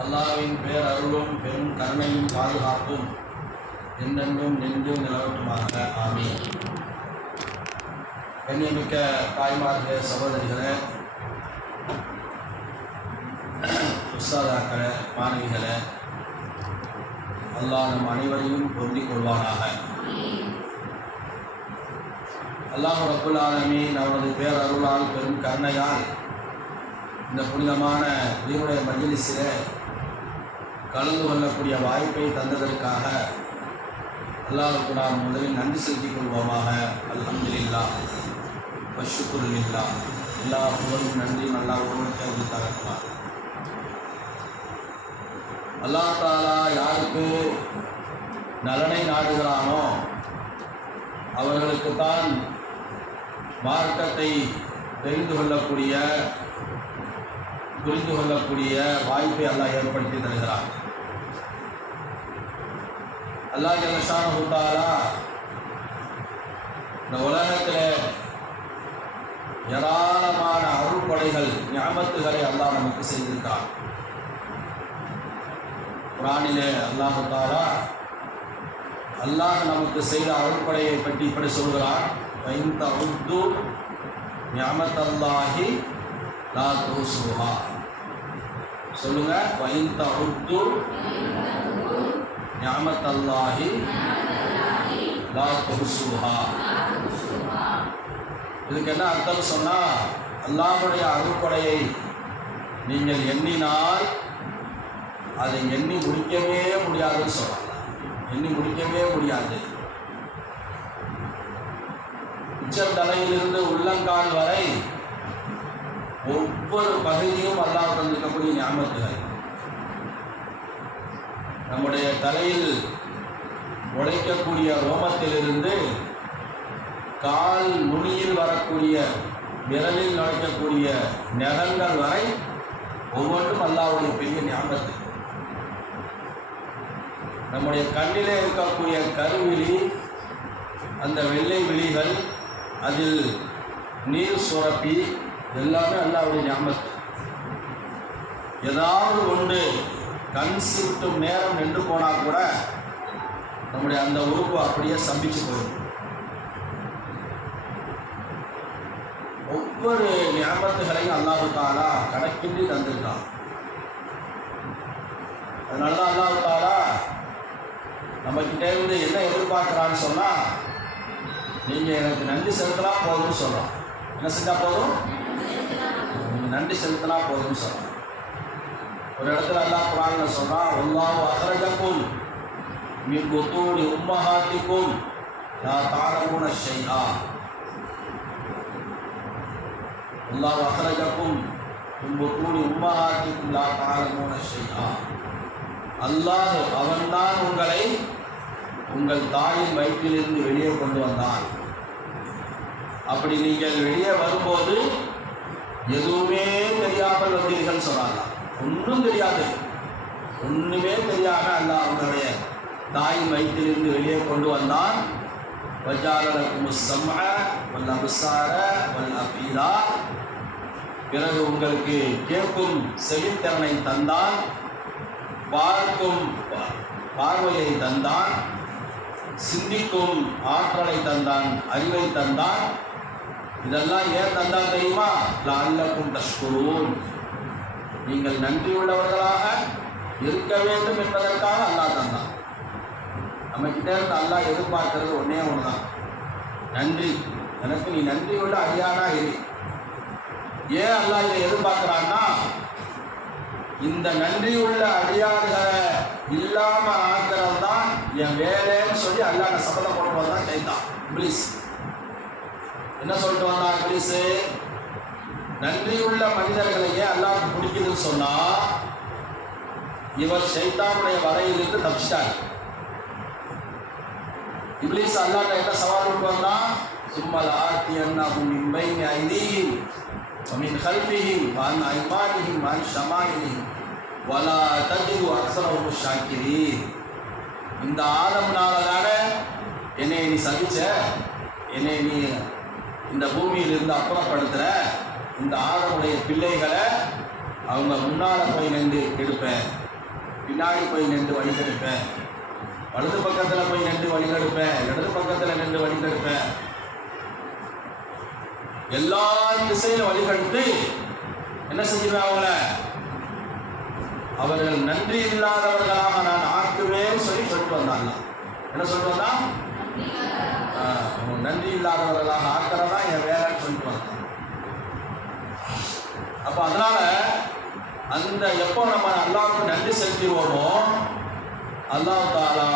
அல்லாஹ்வின் பேர் அருளும் பெரும் கருணையும் பாதுகாப்பும் என்றென்றும் நின்று நிலவட்டுமாக. ஆமீன். கண்ணியமிக்க தாய்மார்களே, சகோதரிகளே, உஸ்தாதாக்களே, மாணவிகளே, அல்லாஹ் நம் அனைவரையும் பொருந்திக் கொள்வானாக. அல்லாஹ் ரப்புல் ஆலமீன் அவனது பேரருளால் பெரும் கருணையால் இந்த புனிதமான தீனுடைய மஜ்லிஸிலே கலந்து கொள்ளக்கூடிய வாய்ப்பை தந்ததற்காக அல்லாஹ்வுக்கு நாம் முதலில் நன்றி செலுத்திக் கொள்வோமாக. அல்ஹம்துலில்லாஹ் வஷ்குருலில்லாஹ். எல்லா புகழும் நன்றியும் அல்லாஹ் ஒருவனுக்கே உரித்தாகட்டும். அல்லாஹ் தஆலா யாருக்கு நலனை நாடுகிறானோ அவர்களுக்குத்தான் மார்க்கத்தை தெரிந்து கொள்ளக்கூடிய புரிந்து கொள்ளக்கூடிய வாய்ப்பை அல்லாஹ் ஏற்படுத்தி தருகிறார். அல்லாஹ் ஜல்ல ஷானஹு தஆலா இந்த உலகத்தில் ஏராளமான அருள்கொடைகள் நிஅமத்துகளை அல்லாஹ் நமக்கு செய்திருக்கிறார். குர்ஆனிலே அல்லாஹ் தஆலா அல்லாஹ் நமக்கு செய்த அருள்கொடையை பற்றி இப்படி சொல்கிறார். வைன் தஉது நிஅமத்தல்லாஹி லா துஹ்ஸுஹா. சொல்லுங்க, வைன் தஉது நிஅமத்தல்லாஹி லா துஹ்ஸுஹா. இதுக்கு என்ன அர்த்தம் சொன்னால், அல்லாஹ்வுடைய அருள்கொடையை நீங்கள் எண்ணினால் அதை எண்ணி முடிக்கவே முடியாதுன்னு சொல்லலாம். எண்ணி முடிக்கவே முடியாது. உச்சந்தலையிலிருந்து உள்ளங்கால் வரை ஒவ்வொரு பகுதியும் அல்லாஹ் தந்திருக்கக்கூடிய நிஅமத்துகள். நம்முடைய தலையில் உழைக்கக்கூடிய ரோமத்திலிருந்து கால் நுனியில் வரக்கூடிய விரலில் நுழைக்கக்கூடிய நகங்கள் வரை ஒவ்வொன்றும் அல்லாஹ்வுடைய பெரிய நிஅமத்து. நம்முடைய கண்ணிலே இருக்கக்கூடிய கருவிழி, அந்த வெள்ளை விழிகள், அதில் நீர் சுரப்பி, எல்லாமே அல்லாஹ்வுடைய நிஅமத். ஏதாவது ஒன்று கண் சிமிட்டும் நேரம் நின்று போனால் கூட நம்முடைய அந்த உறுப்பு அப்படியே சம்பிச்சு போயிடும். ஒவ்வொரு நிஅமத்துகளையும் அல்லாஹ் தஆலா கணக்கின்றி தந்திருக்கான். அதனால தான் அல்லாஹ் தஆலா நம்மக்கிட்டே இருந்து என்ன எதிர்பார்க்குறான்னு சொன்னால், நீங்கள் எனக்கு நன்றி செலுத்தினா போதும்னு சொல்கிறோம். என்ன செஞ்சால் போதும்? நீங்கள் நன்றி செலுத்தினா போதும்னு சொல்கிறோம். ஒரு இடத்துல அல்லாஹ் குர்ஆனில் சொல்கிறான், வல்லாஹு அஹ்ரஜக்கும் மின் புத்தூனி உம்மஹாத்திக்கும் லா தஅலமூன ஷைஆ. வல்லாஹு அஹ்ரஜக்கும் மின் புத்தூனி உம்மஹாத்திக்கும் லா தஅலமூன ஷைஆ. அல்லாஹ் அவன்தான் உங்களை உங்கள் தாயின் வயிற்றிலிருந்து வெளியே கொண்டு வந்தான். அப்படி நீங்கள் வெளியே வரும்போது எதுவுமே தெரியாமல் வந்தீர்கள் சொன்னாங்க. ஒன்றும் தெரியாது, ஒன்றுமே தெரியாம அல்லாஹ் அவங்களுடைய தாயின் வயிற்றிலிருந்து வெளியே கொண்டு வந்தான். வஜால லக்குமுஸ் ஸம்அ வல் அப்ஸார வல் அஃபீதா. பிறகு உங்களுக்கு கேட்கும் செவித்திறனை தந்தான், பார்க்கும் பார்வையை தந்தான், சிந்திக்கும் ஆற்றலை தந்தான், அறிவை தந்தான். இதெல்லாம் ஏன் தந்தான் தெரியுமா? லஅல்லக்கும் தஷ்குரூன். நீங்கள் நன்றியுள்ளவர்களாக இருக்க வேண்டும் என்பதற்காக அல்லாஹ் தந்தான். நம்மக்கிட்ட இருந்து அல்லாஹ் எதிர்பார்க்கிறது ஒன்றே ஒன்று தான், நன்றி. எனக்கு நீ நன்றியுள்ள அடியானா இரு. ஏன் அல்லாஹ் இதை எதிர்பார்க்கிறான்னா, இந்த நன்றியுள்ள அடியார்களை இல்லாம ஆக்கிறது தான் என் வேலைன்னு சொல்லி அல்லாஹ் சபதம் போட்டு வந்தான் ஷைத்தான், இப்லீஸ். என்ன சொல்லிட்டு வந்தான் இப்லீஸ்? நன்றியுள்ள மனிதர்களை ஏன் அல்லாஹ்வுக்கு பிடிக்குதுன்னு சொன்னா, இவர் ஷைத்தானுடைய வலையிலிருந்து தப்பிச்சிட்டார். இப்லீஸ் அல்லாஹ்ட்ட என்ன சவால் விட்டு வந்தான்? சும்ம லஆத்தியன்னஹும் மின் பைனி ஐதீஹிம் வ மின் கல்ஃபிஹிம் வ அன் ஐமானிஹிம் வ அன் ஷமாயிலிஹிம் வலா தஜிது அக்ஸரஹும் ஷாக்கிரீன். இந்த ஆதம்னால தானே என்னை நீ சகிச்ச, என்னை நீ இந்த பூமியிலிருந்து அப்புறப்படுத்துகிற. இந்த ஆதமுடைய பிள்ளைகளை அவங்க முன்னால் போய் நின்று எடுப்பேன். பின்னாடி போய் நின்று வழி கெடுப்பேன், வலது பக்கத்தில் போய் நின்று வழி கெடுப்பேன், இடது பக்கத்தில் நின்று வழி கெடுப்பேன். எல்லா திசையில வழி கெடுத்து என்ன செஞ்சிருவேன்? அவர்கள் நன்றி இல்லாதவர்களாக நான் ஆக்குவேன் சொல்லிட்டு வந்தாங்க. என்ன சொல்லிட்டு வந்தான்? நன்றி இல்லாதவர்களாக ஆக்கிறதா என் வேலைன்னு சொல்லிட்டு வந்தான். அப்ப அதனால அந்த எப்போ நம்ம அல்லாஹ்வுக்கு நன்றி செலுத்திடுவோமோ அல்லாஹ் தாலா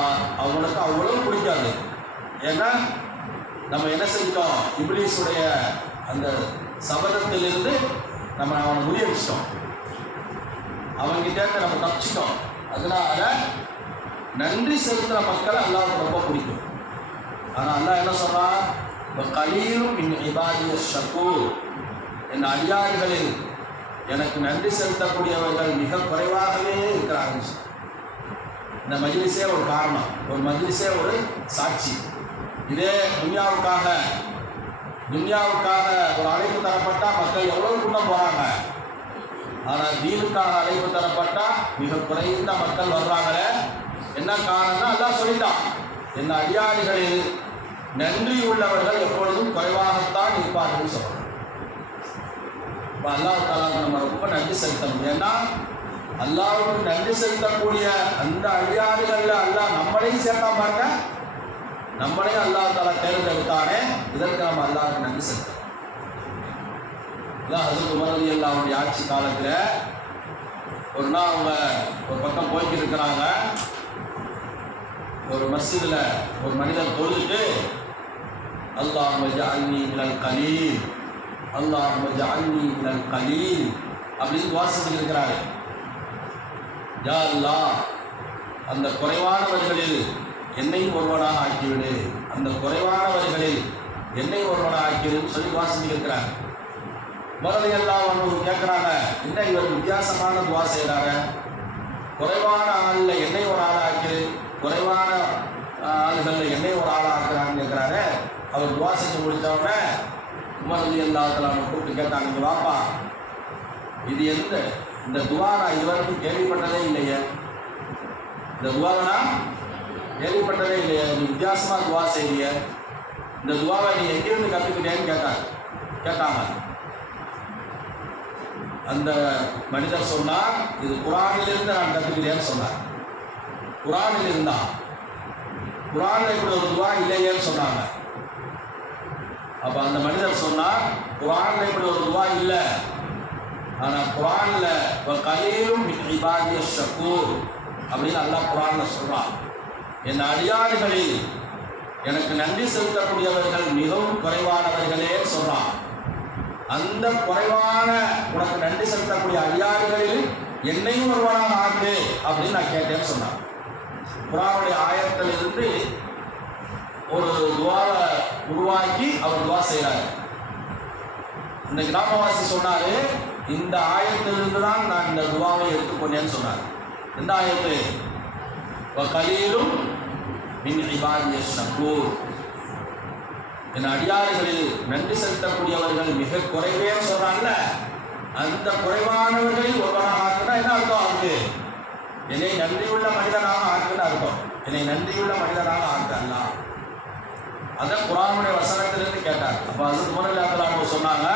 அவனுக்கு அவ்வளவு பிடிக்காது. ஏன்னா நம்ம என்ன செஞ்சோம்? இப்லீஸுடைய அந்த சபதத்திலிருந்து நம்ம அவனை முறியடிச்சிட்டோம், அவன்கிட்ட நம்ம தப்பிச்சிட்டோம். அதனால நன்றி செலுத்துகிற மக்களை அல்லாஹ்வுக்கு ரொம்ப பிடிக்கும். ஆனால் அல்லாஹ் என்ன சொல்றான்? கலீலும் மின் இபாதிய ஷக்கூர், என் அடியார்களில் எனக்கு நன்றி செலுத்தக்கூடியவர்கள் மிக குறைவாகவே இருக்கிறாங்க. இந்த மஜ்லிஸே ஒரு காரணம், ஒரு மஜ்லிஸே ஒரு சாட்சி. இதே துன்யாவுக்காக ஒரு அழைப்பு தரப்பட்டால் மக்கள் எவ்வளவு குண்டம் போகிறாங்க. ஆனால் தீனுக்காக அழைப்பு தரப்பட்டால் மிக குறைந்த மக்கள் வர்றாங்களே. என்ன காரணம்னா அல்லாஹ் சொல்லிட்டான், என் அடியாளிகளில் நன்றி உள்ளவர்கள் எப்பொழுதும் குறைவாகத்தான் இருப்பார்கள் சொல்றாங்க. இப்போ அல்லாஹ் தாலா நம்ம ரொம்ப நன்றி செலுத்தணும். ஏன்னா அல்லாஹ்வுக்கு நன்றி செலுத்தக்கூடிய அந்த அடியாளிகளில் அல்லாஹ் நம்மளையும் சேர்த்தா பாருங்க, நம்மளையும் அல்லாஹ் தாலா தேர்ந்தெடுத்தானே, இதற்கு நம்ம அல்லாஹ்வுக்கு நன்றி செலுத்தணும். இதான் ஹஜ்ரத் உமர் ரலியல்லாஹு அன்ஹுடைய ஆட்சி காலத்தில் ஒரு நாள் அவங்க ஒரு பக்கம் போய்க்கு இருக்கிறாங்க. ஒரு மஸ்ஜிதில் ஒரு மனிதர் தொழுதுட்டு அல்லாஹும்ம ஜஅல்னி மினல் கலீல், அல்லாஹும்ம ஜஅல்னி மினல் கலீல் அப்படின்னு துஆ செஞ்சுட்டு இருக்கிறாரு. யா அல்லாஹ், அந்த குறைவானவர்களில் என்னையும் ஒருவனாக ஆக்கிவிடு, அந்த குறைவானவர்களில் என்னையும் ஒருவனாக ஆக்கிவிடுன்னு சொல்லி துஆ செஞ்சுட்டு இருக்கிறார். முதல்ல எல்லாம் ஒன்று கேட்குறாங்க, என்ன இவர் வித்தியாசமான துவா செய்கிறாங்க, குறைவான ஆளில் என்னை ஒரு ஆள் ஆக்கிடு, குறைவான ஆளுகளில் என்னை ஒரு ஆள் ஆக்குறான்னு கேட்குறாரு. அவர் துவா செஞ்சு முடித்தவுடனே உமர் எல்லாத்துல அவங்க கூப்பிட்டு கேட்டாங்க, இங்கே வாப்பா, இது இந்த துவா நான் இதுவரைக்கும் கேள்விப்பட்டதே இல்லையே, இந்த துவாவை நான் கேள்விப்பட்டதே இல்லையே, நீ வித்தியாசமாக துவா செய்ய, இந்த துவாவை நீ எங்கேருந்து கற்றுக்கிட்டேன்னு கேட்டாங்க. அந்த மனிதர் சொன்னார், இது குர்ஆனிலிருந்து நான் கற்றுக்கிட்டேன்னு சொன்னார். குர்ஆனில் இருந்தா, குர்ஆனில் இப்படி ஒரு துவா இல்லையேன்னு சொன்னாங்க. அப்போ அந்த மனிதர் சொன்னார், குர்ஆனில் இப்படி ஒரு துவா இல்லை, ஆனால் குர்ஆனில் கலீலும் மின் இபாதிய ஷக்கூர் அப்படின்னு அல்லாஹ் குர்ஆனில் சொல்கிறான். என் அடியார்களில் எனக்கு நன்றி செலுத்தக்கூடியவர்கள் மிகவும் குறைவானவர்களே சொல்கிறான். அந்த குறைவான உனக்கு நன்றி செலுத்தக்கூடிய அடியார்களில் என்னையும் ஒருவனாக ஆக்கு அப்படின்னு நான் கேட்டேன்னு சொன்னான். குர்ஆனுடைய ஆயத்திலிருந்து ஒரு துவாவை உருவாக்கி அவர் துவா செய்கிறார். இந்த கிராமவாசி சொன்னார், இந்த ஆயத்திலிருந்து தான் நான் இந்த துவாவை எடுத்துக்கொண்டேன்னு சொன்னார். இந்த ஆயத்து கலீலும் மின் இபாதிய ஷக்கூர், என் அடியார்களில் நன்றி செலுத்தக்கூடியவர்கள் மிக குறைவே சொல்றாங்கல்ல, அந்த குறைவானவர்களில் ஒருவனாக ஆக்குனா என்ன அர்த்தம்? அதுக்கு என்னை நன்றியுள்ள மனிதனாக ஆக்குன்னு அர்த்தம். என்னை நன்றியுள்ள மனிதனாக ஆக்கல, அதை குர்ஆனுடைய வசனத்திலிருந்து கேட்டார். அப்போ அது உமர் சொன்னாங்க,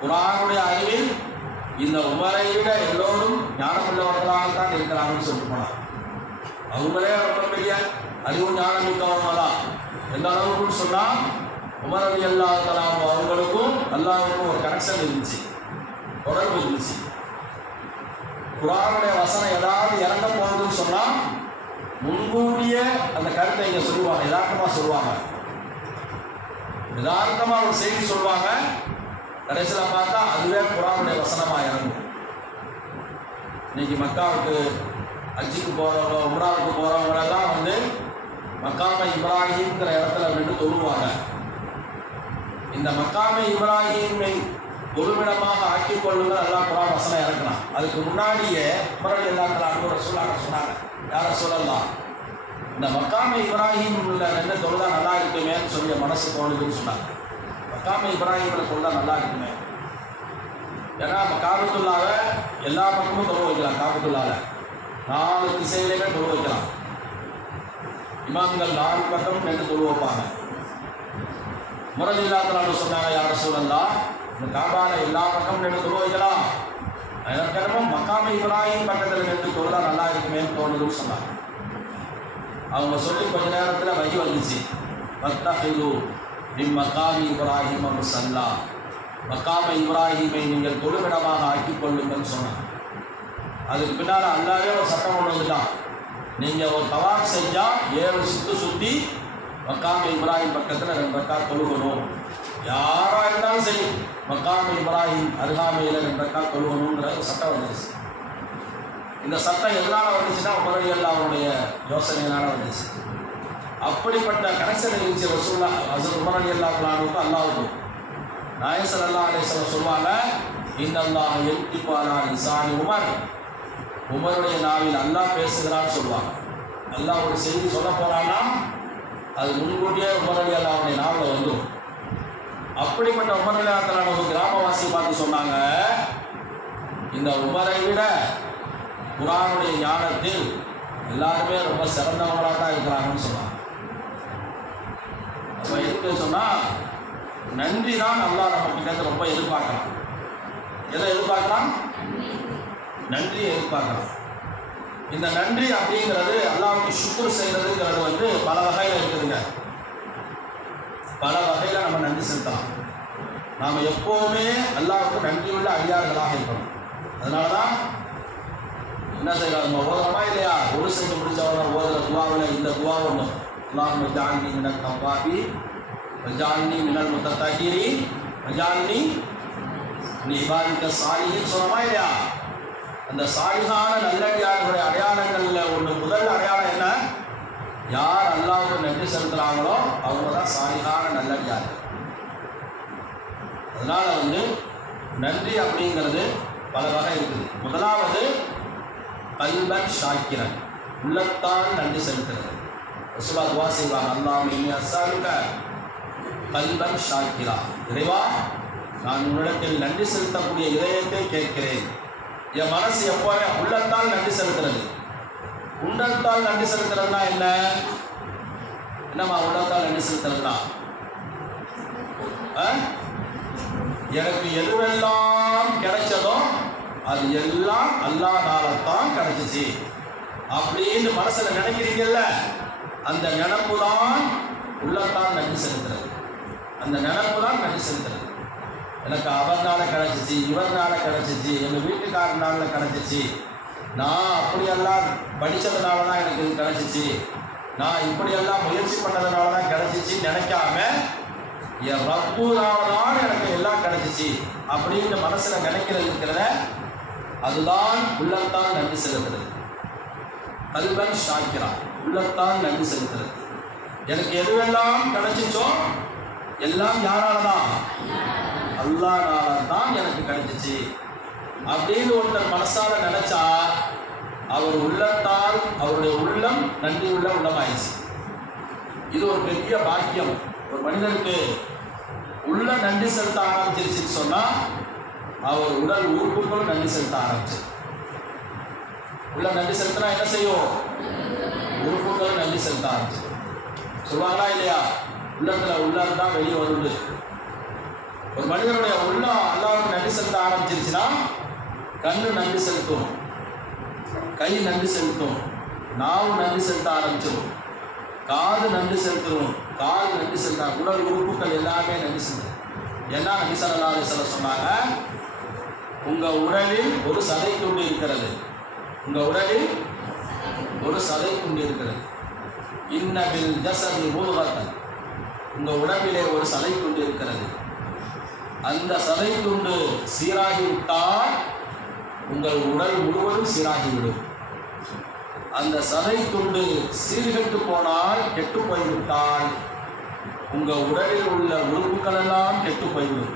குர்ஆனுடைய அறிவில் இந்த உமரை விட எல்லோரும் ஞானமுள்ளவர்களாகத்தான் இருக்கிறாங்கன்னு சொல்லிட்டு போனார். அவங்களே ரொம்ப பெரிய அறிவு ஞானம் மிக்கவங்க தான். எந்த அளவுக்குன்னு சொன்னால் உமர் ரலியல்லாஹு தஆலா அவங்களுக்கும் அல்லாஹ்வுக்கும் ஒரு கனெக்ஷன் இருந்துச்சு, தொடர்பு இருந்துச்சு. குர்ஆனுடைய வசனம் ஏதாவது இறங்க போகுதுன்னு சொன்னால் முன்கூட்டியே அந்த கருத்தை இங்கே சொல்லுவாங்க, யதார்த்தமாக சொல்லுவாங்க, யதார்த்தமாக ஒரு செய்தி சொல்லுவாங்க. கடைசியில் பார்த்தா அதுவே குர்ஆனுடைய வசனமாக இறங்கும். இன்னைக்கு மக்காவுக்கு ஹஜ்ஜுக்கு போகிறவங்க, உம்ராவுக்கு போகிறவங்களெல்லாம் மக்காம இப்ராஹிம்ங்கிற இடத்துல நின்று தொழுவாங்க. இந்த மக்காம இப்ராஹிமை தொழுமிடமாக ஆக்கிக் கொள்ளுங்கள் எல்லாம் குர்ஆன் வசனம் இறக்கலாம். அதுக்கு முன்னாடியே உமர் எல்லாத்துல சொன்னாங்க, யார சொல்லலாம், இந்த மக்காம இப்ராஹிம் நின்று தொழுதா நல்லா இருக்குமேன்னு சொல்லி மனசு தோணுதுன்னு சொன்னாங்க. மக்காம இப்ராஹிமில் தொழுதா நல்லா இருக்குமே, ஏன்னா காபத்துல்லாவை எல்லா பக்கமும் தொழ வைக்கலாம். காபத்துல்லாவை 4 திசையிலேயே தொழு வைக்கலாம். இமாம்கள் 4 பக்கம் நின்று தொழு வைப்பாங்க. முரளில்லாத்தலான்னு சொன்னாங்க, யார் ரசூலல்லாஹ், இந்த காபால எல்லா பக்கம் நின்று தொழு வைக்கலாம், அதற்கப்புறமா மக்காம இப்ராஹிம் பக்கத்தில் நின்று தொழுதா நல்லா இருக்குமேன்னு தோணுதுன்னு சொன்னாங்க. அவங்க சொல்லி கொஞ்ச நேரத்தில் வகி வந்துச்சு, வத்தஹிது பின் மக்காமி இப்ராஹிம் முஸல்லா, மக்காம இப்ராஹிமை நீங்கள் தொழுவிடமாக ஆக்கி கொள்ளுங்கன்னு சொன்னாங்க. அதுக்கு பின்னால் அல்லாவே ஒரு சட்டம் கொண்டு வந்துட்டான், நீங்கள் ஒரு தவாஃப் செஞ்சால் 7 சுற்று சுற்றி மக்காம இப்ராஹிம் பக்கத்தில் 2 ரக்காத் தொழுகணும். யாராக இருந்தாலும் சரி, மக்காம இப்ராஹிம் அருகாமையில் 2 ரக்காத் தொழுகணுங்கிற ஒரு சட்டம் வந்துச்சு. இந்த சட்டம் எதனால் வந்துச்சுன்னா உமரடியல்லா அவருடைய யோசனையினால் வந்துச்சு. அப்படிப்பட்ட கனெக்ஷன் இருந்துச்சு ரசூல்லா ஹஸரத் உமரடியல்லா பிளானுக்கு அல்லாவுக்கும். நாயகம் ஸல்லல்லாஹு அலைஹி வஸல்லம் சொல்லுவாங்க, இன்னல்லாஹ யன்திகு அலா லிசானி உமர், உமருடைய நாவில் அல்லாஹ் பேசுகிறான்னு சொல்லுவாங்க. அல்லாஹ் ஒரு செய்தி சொல்ல போகிறான்னா அது முன்கூட்டியே உமரடியல்லா அவருடைய நாவில் வந்துடும். அப்படிப்பட்ட உமரடியல்லாஹ் ஒரு கிராமவாசி பார்த்து சொன்னாங்க, இந்த உமரை விட குர்ஆனுடைய ஞானத்தில் எல்லாருமே ரொம்ப சிறந்தவங்களாக தான் இருக்கிறாங்கன்னு சொன்னாங்க. அப்போ எதுக்கு சொன்னால், நன்றி தான் அல்லாஹ் நம்ம கிட்ட ரொம்ப எதிர்பார்க்கலாம். எதை எதிர்பார்க்கலாம்? நன்றியை எதிர்பார்க்கலாம். இந்த நன்றி அப்படிங்கிறது அல்லாஹ்வுக்கு ஷுக்ர் செய்கிறதுங்கிறது வந்து பல வகையில் இருக்குதுங்க. பல வகையில் நம்ம நன்றி செலுத்தலாம். நாம் எப்போவுமே அல்லாஹ்வுக்கு நன்றியுள்ள அடியார்களாக இருக்கணும். அதனால தான் என்ன செய்யலாம், நம்ம ஓதுறோமா இல்லையா, ஒரு செஞ்சு முடிச்சவன ஓதுற துவாவில் இந்த துவா ஒன்று, அல்லாஹும்ம ஜஅல்னி மினத் தவ்வாபீன் வஜஅல்னி மினல் முத்தத்தஹிரீன் வஜஅல்னி மின் இபாதிக ஸாலிஹீன் சொல்றோமா இல்லையா. அந்த சாலிஹான நல்லடியார்களுடைய அடையாளங்களில் ஒன்று, முதல் அடையாளம் என்ன, யார் அல்லாஹ்வுக்கு நன்றி செலுத்துகிறாங்களோ அவங்க தான் சாலிஹான நல்லடியார்கள். அதனால் வந்து நன்றி அப்படிங்கிறது பல வகை இருக்குது. முதலாவது கல்பன் ஷாக்கிரன், உள்ளத்தால் நன்றி செலுத்துறது. ரசூலுல்லாஹ் துவா செய்வாங்க, அல்லாஹும்ம இன்னி அஸ்அலுக கல்பன் ஷாக்கிரா, இறைவா நான் உன்னிடத்தில் நன்றி செலுத்தக்கூடிய இதயத்தை கேட்கிறேன். என் மனசு எப்போவே உள்ளத்தால் நன்றி செலுத்துறது. உள்ளத்தால் நன்றி செலுத்துறதுனா என்னம்மா உள்ளத்தால் நன்றி செலுத்துறதுனா, எனக்கு எதுவெல்லாம் கிடைச்சதோ அது எல்லாம் அல்லாஹ்னால்தான் கிடைச்சிச்சு அப்படின்னு மனசில் நினைக்கிறீங்கல்ல, அந்த நினப்பு தான் உள்ளத்தால் நன்றி செலுத்துறது. அந்த நினப்பு தான் நன்றி செலுத்துறது. எனக்கு அவர்னால கிடைச்சிச்சு, இவர்னால கிடைச்சிச்சு, எங்கள் வீட்டுக்காரனால கிடைச்சிச்சு, நான் அப்படியெல்லாம் படித்ததுனால தான் எனக்கு இது கிடைச்சிச்சு, நான் இப்படியெல்லாம் முயற்சி பண்ணதுனால தான் கிடைச்சிச்சு நினைக்காம, என் ரப்புனால தான் எனக்கு எல்லாம் கிடைச்சிச்சு அப்படின்னு மனசில் நினைக்கிறது இருக்கிறத, அதுதான் உள்ளத்தால் நன்றி செலுத்துறது. கல்பன் ஷாக்கிரா, உள்ளத்தால் நன்றி செலுத்துறது. எனக்கு எதுவெல்லாம் கிடைச்சிச்சோ எல்லாம் யாரால தான், அல்லாஹ்னால தான் எனக்கு கிடைச்சிச்சு அப்படின்னு ஒருத்தர் மனசால நினைச்சா அவர் உள்ளத்தால், அவருடைய உள்ளம் நன்றி உள்ள உள்ளமாயிடுச்சு. இது ஒரு பெரிய பாக்கியம். ஒரு மனிதனுக்கு உள்ள நன்றி செலுத்த ஆரம்பிச்சிருச்சுன்னு சொன்னால் அவர் உடல் உறுப்புகளும் நன்றி செலுத்த ஆரம்பிச்சு. உள்ள நன்றி செலுத்தினா என்ன செய்யும், உறுப்புகளும் நன்றி செலுத்த ஆரம்பிச்சு. சொல்லுவாங்களா இல்லையா, உள்ளத்தில் உள்ளம் தான் வெளியே வருது. ஒரு மனிதனுடைய உள்ளம் அல்லாஹ்வுக்கு நன்றி செலுத்த ஆரம்பிச்சிருச்சுன்னா கண்ணு நன்றி செலுத்தும், கை நன்றி செலுத்தும், நாவு நன்றி செலுத்த ஆரம்பிச்சிடும், காது நன்றி செலுத்தும், கால் நன்றி செலுத்த, உடல் உறுப்புகள் எல்லாமே நன்றி செலுத்தும். ஏன்னா நபி ஸல்லல்லாஹு அலைஹி வஸல்லம் சொன்னாங்க, உங்கள் உடலில் ஒரு சதை துண்டு இருக்கிறது, உங்கள் உடலில் ஒரு சதை துண்டு இருக்கிறது. இன்னபில் ஜஸதி முத்கத்தன், உங்கள் உடம்பிலே ஒரு சதை துண்டு இருக்கிறது. அந்த சதை துண்டு சீராகிவிட்டால் உங்கள் உடல் முழுவதும் சீராகிவிடும். அந்த சதை துண்டு சீர்கெட்டு போனால், கெட்டு போய்விட்டால் உங்கள் உடலில் உள்ள உறுப்புகள் எல்லாம் கெட்டு போய்விடும்.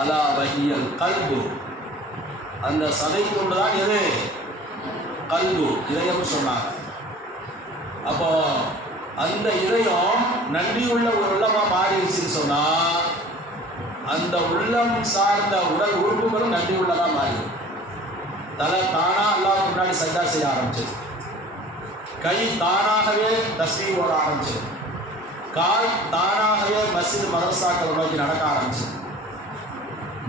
அலா வஹியல் கல்பு, அந்த சதை துண்டு தான் எது, கல்பு, இதயம் சொன்னாங்க. அப்போ அந்த இதயம் நன்றியுள்ள ஒரு உள்ளமாக மாறிடுச்சுன்னு சொன்னால் அந்த உள்ளம் சார்ந்த உடல் உறுப்புகளும் நன்றி உள்ளதாக மாறிடும். தலை தானா அல்லாஹ்வுக்கு முன்னாடி சஜ்தா செய்ய ஆரம்பிச்சது. கை தானாகவே தஸ்பீஹ் ஓட ஆரம்பிச்சது. கால் தானாகவே மஸ்ஜித் மதரசாக்களை நோக்கி நடக்க ஆரம்பிச்சது.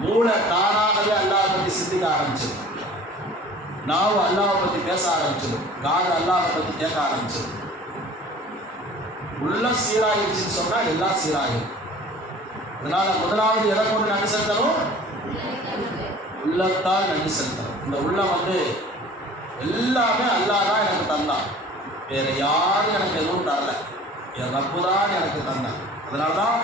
மூளை தானாகவே அல்லாஹ் பற்றி சிந்திக்க ஆரம்பிச்சது. நாவு அல்லாஹ் பற்றி பேச ஆரம்பிச்சது. காது அல்லாஹ் பற்றி கேட்க ஆரம்பிச்சது. உள்ள சீராயிருச்சுன்னு சொன்னால் எல்லாம் சீராயிரும். அதனால முதலாவது எதை கொண்டு நன்றி செலுத்தணும்? உள்ளத்தால் நன்றி செலுத்தணும். இந்த உள்ளம் எல்லாமே அல்லாஹ் தான் எனக்கு தந்தான், வேற யாரும் எனக்கு எதுவும் தரல, என் ரப்பு தான் எனக்கு தந்தான். அதனால தான்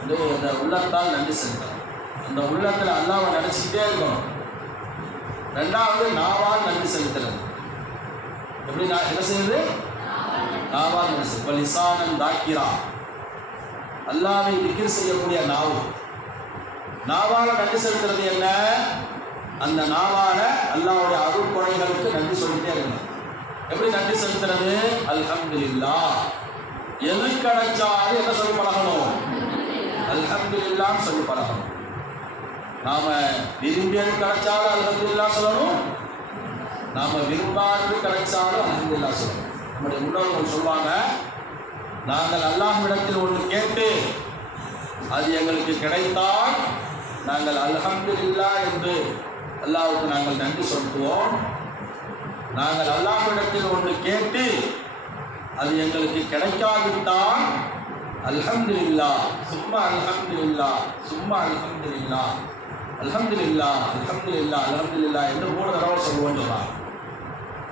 இந்த உள்ளத்தால் நன்றி செலுத்தணும். அந்த உள்ளத்தில் அல்லாஹ்வை நினைச்சிக்கிட்டே இருக்கணும். ரெண்டாவது நாவால் நன்றி செலுத்துறது. எப்படி என்ன செய்யுது? நாவால் நன்றி செலுத்து. லிசானன் தாக்கிரா, அல்லாஹ்வை திக்ர் செய்யக்கூடிய நாவு. நாவால நன்றி செலுத்துறது என்ன? அந்த நாவால அல்லாஹ்வுடைய அருள் கொடைகளுக்கு நன்றி சொல்லிட்டே இருக்கணும். எப்படி நன்றி செலுத்துறது? அல்ஹம்துலில்லாஹ். எது கிடைச்சாலும் என்ன சொல்லி பழகணும்? அல்ஹம்துலில்லாஹ் சொல்லி பழகணும். நாம விரும்பியது கிடைச்சாலும் அல்ஹம்துலில்லாஹ் சொல்லணும், நாம விரும்பாதது கிடைச்சாலும் அல்ஹம்துலில்லாஹ் சொல்லணும். நம்முடைய முன்னோர்கள் சொல்வாங்க, நாங்கள் அல்லாஹ்விடத்தில் ஒன்று கேட்டு அது எங்களுக்கு கிடைத்தால் நாங்கள் அல்ஹம்துலில்லாஹ் என்று அல்லாஹ்வுக்கு நாங்கள் நன்றி சொல்லுவோம். நாங்கள் அல்லாஹ்விடத்தில் ஒன்று கேட்டு அது எங்களுக்கு கிடைக்காவிட்டால் அல்ஹம்துலில்லாஹ் சும்மா அல்ஹம்துலில்லாஹ் சும்மா அல்ஹம்துலில்லாஹ் அல்ஹம்துலில்லாஹ் அல்ஹம்துலில்லாஹ் அல்ஹம்துலில்லாஹ் என்று 3 தடவை சொல்லுவோம் சொல்றாங்க.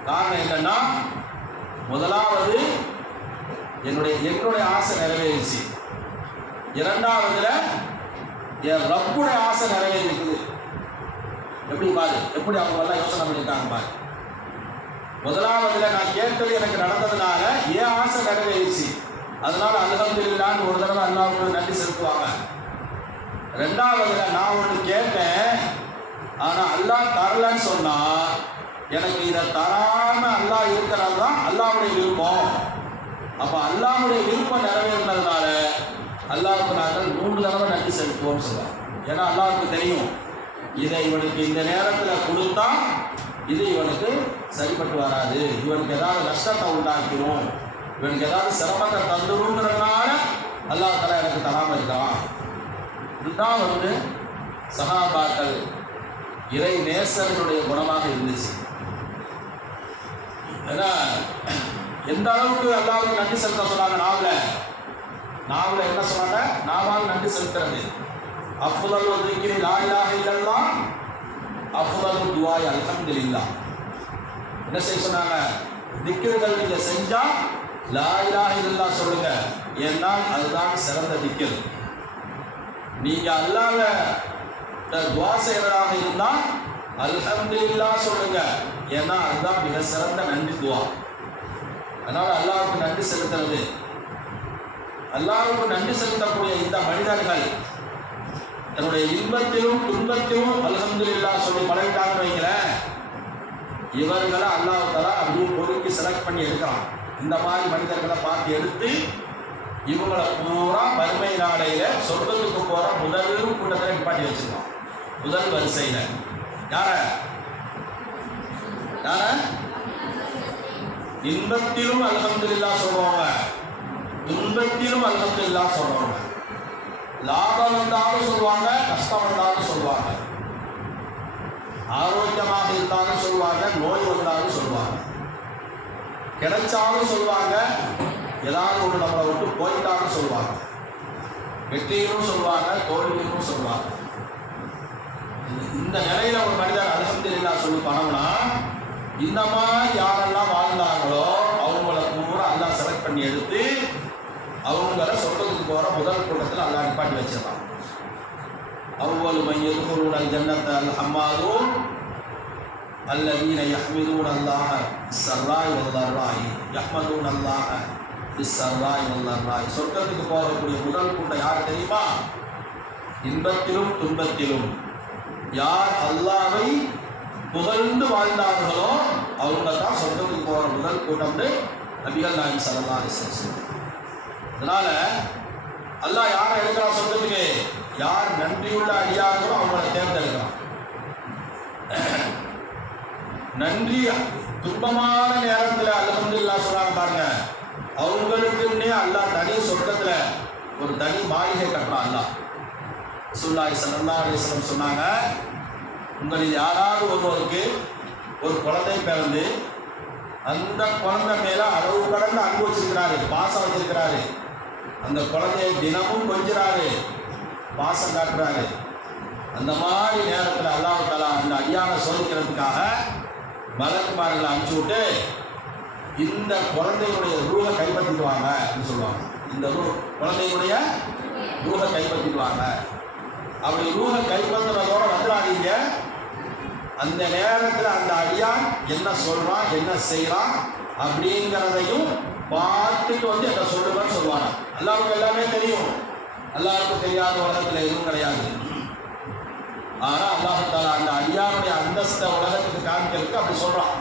காரணம் என்னன்னா, முதலாவது என்னுடைய ஆசை நிறைவேறிச்சு. இரண்டாவதுல என் ரப்புடைய ஆசை நிறைவேறிக்குது. எப்படி பாரு, எப்படி அவங்க எல்லாம் யோசனை பண்ணிட்டாங்க பாரு. முதலாவதுல நான் கேட்டது எனக்கு நடந்ததுனால என் ஆசை நிறைவேறிச்சு, அதனால அல்ஹம்துலில்லாஹ்னு ஒரு தடவை அல்லாஹ்வுக்கு நன்றி செலுத்துவாங்க. ரெண்டாவதுல நான் ஒன்று கேட்டேன், ஆனா அல்லாஹ் தரலன்னு சொன்னா எனக்கு இதை தராம அல்லாஹ் இருக்கிறது தான் அல்லாஹ்வுடைய விருப்பம். அப்ப அல்லாஹ்வுடைய விருப்பம் நிறைவேறினதுனால அல்லாஹ்வுக்கு நாங்கள் 3 தடவை நன்றி செலுத்துவோம் சொல்லுவாங்க. ஏன்னா அல்லாஹ்வுக்கு தெரியும், இதை இவனுக்கு இந்த நேரத்தில் கொடுத்தா இது இவனுக்கு சரிப்பட்டு வராது, இவனுக்கு ஏதாவது நஷ்டத்தை உண்டாக்கிடும், இவனுக்கு ஏதாவது சிரமத்தை தந்துருங்கிறதுனால அல்லாஹ் தஆலா எனக்கு தராமல் இருக்கான். இதுதான் சஹாபாக்கள் இறை நேசர்களுடைய குணமாக இருந்துச்சு. ஏன்னா எந்த அளவுக்கு அல்லாஹ்வுக்கு நன்றி செலுத்த சொன்னாங்க. நாவில் என்ன சொன்னாங்க? நாவால் நன்றி செலுத்துறது. அஃதலு திக்ரி லா இலாஹ இல்லல்லாஹ், அஃதலு துஆஇ அல்ஹம்துலில்லாஹ். என்ன செய்ய சொன்னாங்க? திக்ர்கள் நீங்க செஞ்சா லா இலாஹ இல்லல்லாஹ் சொல்லுங்க, ஏன்னா அதுதான் சிறந்த திக்ர். நீங்க அல்லாஹ்வை துஆ செய்யறதாக இருந்தால் அல்ஹம்துலில்லாஹ் சொல்லுங்க, ஏன்னா அதுதான் மிக சிறந்த நன்றி துஆ. அதனால அல்லாஹ்வுக்கு நன்றி செலுத்துறது, அல்லாஹ்வுக்கு நன்றி செலுத்தக்கூடிய இந்த மனிதர்கள் தன்னுடைய இன்பத்திலும் துன்பத்திலும் அல்ஹம்துலில்லாஹ் சொல்லி பழகிட்டாங்கன்னு வைங்களேன், இவர்களை அல்லாஹ் தஆலா அப்படியே பொறுக்கி செலக்ட் பண்ணி எடுக்கிறான். இந்த மாதிரி மனிதர்களை பார்த்து எடுத்து இவங்களை பூரா வறுமை நாடையில சொர்க்கத்துக்கு போற முதல் கூட்டத்தில் நிப்பாட்டி வச்சிருக்கான். முதல் வரிசையில யார? இன்பத்திலும் அல்ஹம்துலில்லாஹ் சொல்றவங்க, துன்பத்திலும் அல்ஹம்துலில்லாஹ் சொல்றவங்க. லாபம் வந்தாலும் சொல்லுவாங்க, கஷ்டம் வந்தாலும் சொல்லுவாங்க, ஆரோக்கியமாக இருந்தாலும் சொல்லுவாங்க, நோய் வந்தாலும் சொல்லுவாங்க, கிடைச்சாலும் சொல்லுவாங்க, ஏதாவது ஒன்று நம்மளை விட்டு போயிட்டாலும் சொல்லுவாங்க, வெற்றியும் சொல்லுவாங்க, தோல்வியும் சொல்லுவாங்க. இந்த நிலையில ஒரு மனிதர் அல்ஹம்துலில்லாஹ் சொல்லி பணம்னா, இந்த மாதிரி யாரெல்லாம் வாழ்ந்தாங்களோ அவங்கள பூரா அல்லாஹ் செலக்ட் பண்ணி எடுத்து அவங்கள சொர்க்கத்துக்கு போகிற முதல் கூட்டத்தில் அல்லாஹ் நிப்பாட்டி வச்சிடலாம். அவ்வளவு மையதுகுருன் அல் ஜன்னத் அல் ஹம்மாதூன் அல்லதீன யஹ்மிதூன் அல்லாஹ பிஸ்ஸர்ராய் வல்லர்ராய் யஹ்மதூன் அல்லாஹ பிஸ்ஸர்ராய் வல்லர்ராய். சொர்க்கத்துக்கு போகக்கூடிய முதல் கூட்டம் யார் தெரியுமா? இன்பத்திலும் துன்பத்திலும் யார் அல்லாஹ்வை புகழ்ந்து வாழ்ந்தார்களோ அவங்க தான் சொர்க்கத்துக்கு போகிற முதல் கூட்டம்னு நபிகள் நாயகம் ஸல்லல்லாஹு அலைஹி வஸல்லம். அதனால அல்லாஹ் யாரை எடுக்கிறான் சொர்க்கத்துக்கு? யார் நன்றியுள்ள அடியார்களோ அவங்களை தேர்ந்தெடுக்கிறான். நன்றி துன்பமான நேரத்தில் அல்ஹம்துலில்லாஹ் சொல்றாங்க பாருங்க. அவங்களுக்குன்னே அல்லாஹ் தனி சொர்க்கத்துல ஒரு தனி மாளிகை கட்டுறான் அல்லாஹ். ரசூலுல்லாஹி ஸல்லல்லாஹு அலைஹி வஸல்லம் சொன்னாங்க, உங்களில் யாராவது ஒருவருக்கு ஒரு குழந்தை பிறந்து அந்த குழந்தை மேல அளவு கடந்த அன்பு வச்சிருக்கிறாரு, பாசம் வச்சிருக்கிறாரு, அந்த குழந்தையை தினமும் கொஞ்சிறாரு, பாசம் காட்டுறாரு. அந்த மாதிரி நேரத்தில் அல்லாஹ் தஆலா அந்த அடியானை சோதிக்கிறதுக்காக மலக்குமார்களை அனுப்பிச்சு விட்டு இந்த குழந்தையுடைய ரூஹை கைப்பற்றிட்டு வாங்க அப்படின்னு சொல்லுவாங்க. இந்த குழந்தையுடைய ரூஹை கைப்பற்றிட்டு வாங்க. அப்படி ரூஹை கைப்பற்றினதோட வந்துடாதீங்க. அந்த நேரத்தில் அந்த அடியான் என்ன சொல்றான், என்ன செய்யறான் அப்படிங்கிறதையும் பார்த்துட்டு வந்து என்ன சொல்லுங்கன்னு சொல்லுவாங்க. அல்லாஹ்வுக்கு எல்லாமே தெரியும், அல்லாஹ்வுக்கு தெரியாத உலகத்தில் எதுவும் கிடையாது. ஆனால் அல்லாஹ் தஆலா அந்த அடியானுடைய அந்தஸ்தை உலகத்துக்கு காமிக்கிறதுக்கு அப்படி சொல்றான்.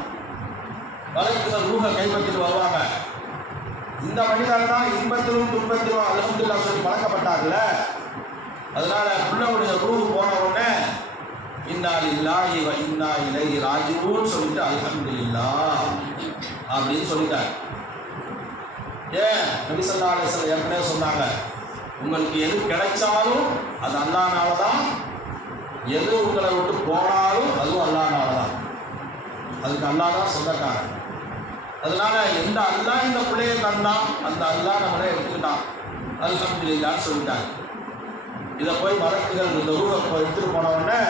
வழக்குல ரூஹை கைப்பற்றிட்டு வருவாங்க. இந்த மனிதர் தான் இன்பத்திலும் துன்பத்திலும் அல்ஹம்துலில்லாஹ் சொல்லி பழக்கப்பட்டார்ல, அதனால புள்ளவுடைய ரூஹு போன உடனே இன்னா லில்லாஹி வ இன்னா இலைஹி ராஜிஊன் சொல்லிட்டு அல்ஹம்துலில்லாஹ் அப்படின்னு சொல்லிட்டார். ஏன் நபி ஸல்லல்லாஹு அலைஹி வஸல்லம் ஏற்கனவே சொன்னாங்க, உங்களுக்கு எது கிடைச்சாலும் அது அல்லாஹ்னால தான், எது உங்களை விட்டு போனாலும் அதுவும் அல்லாஹ்னால தான். அதுக்கு அல்லாஹ் தான் சொந்தக்காரன். அதனால எந்த அல்லாஹ் இந்த பிள்ளையை தந்தான் அந்த அல்லாஹ் நம்மளே எடுத்துக்கிட்டான், அல்ஹம்துலில்லாஹ் சொல்லிட்டாங்க. இதை போய் மலக்குகள் இந்த ரூஹை எடுத்துட்டு போன உடனே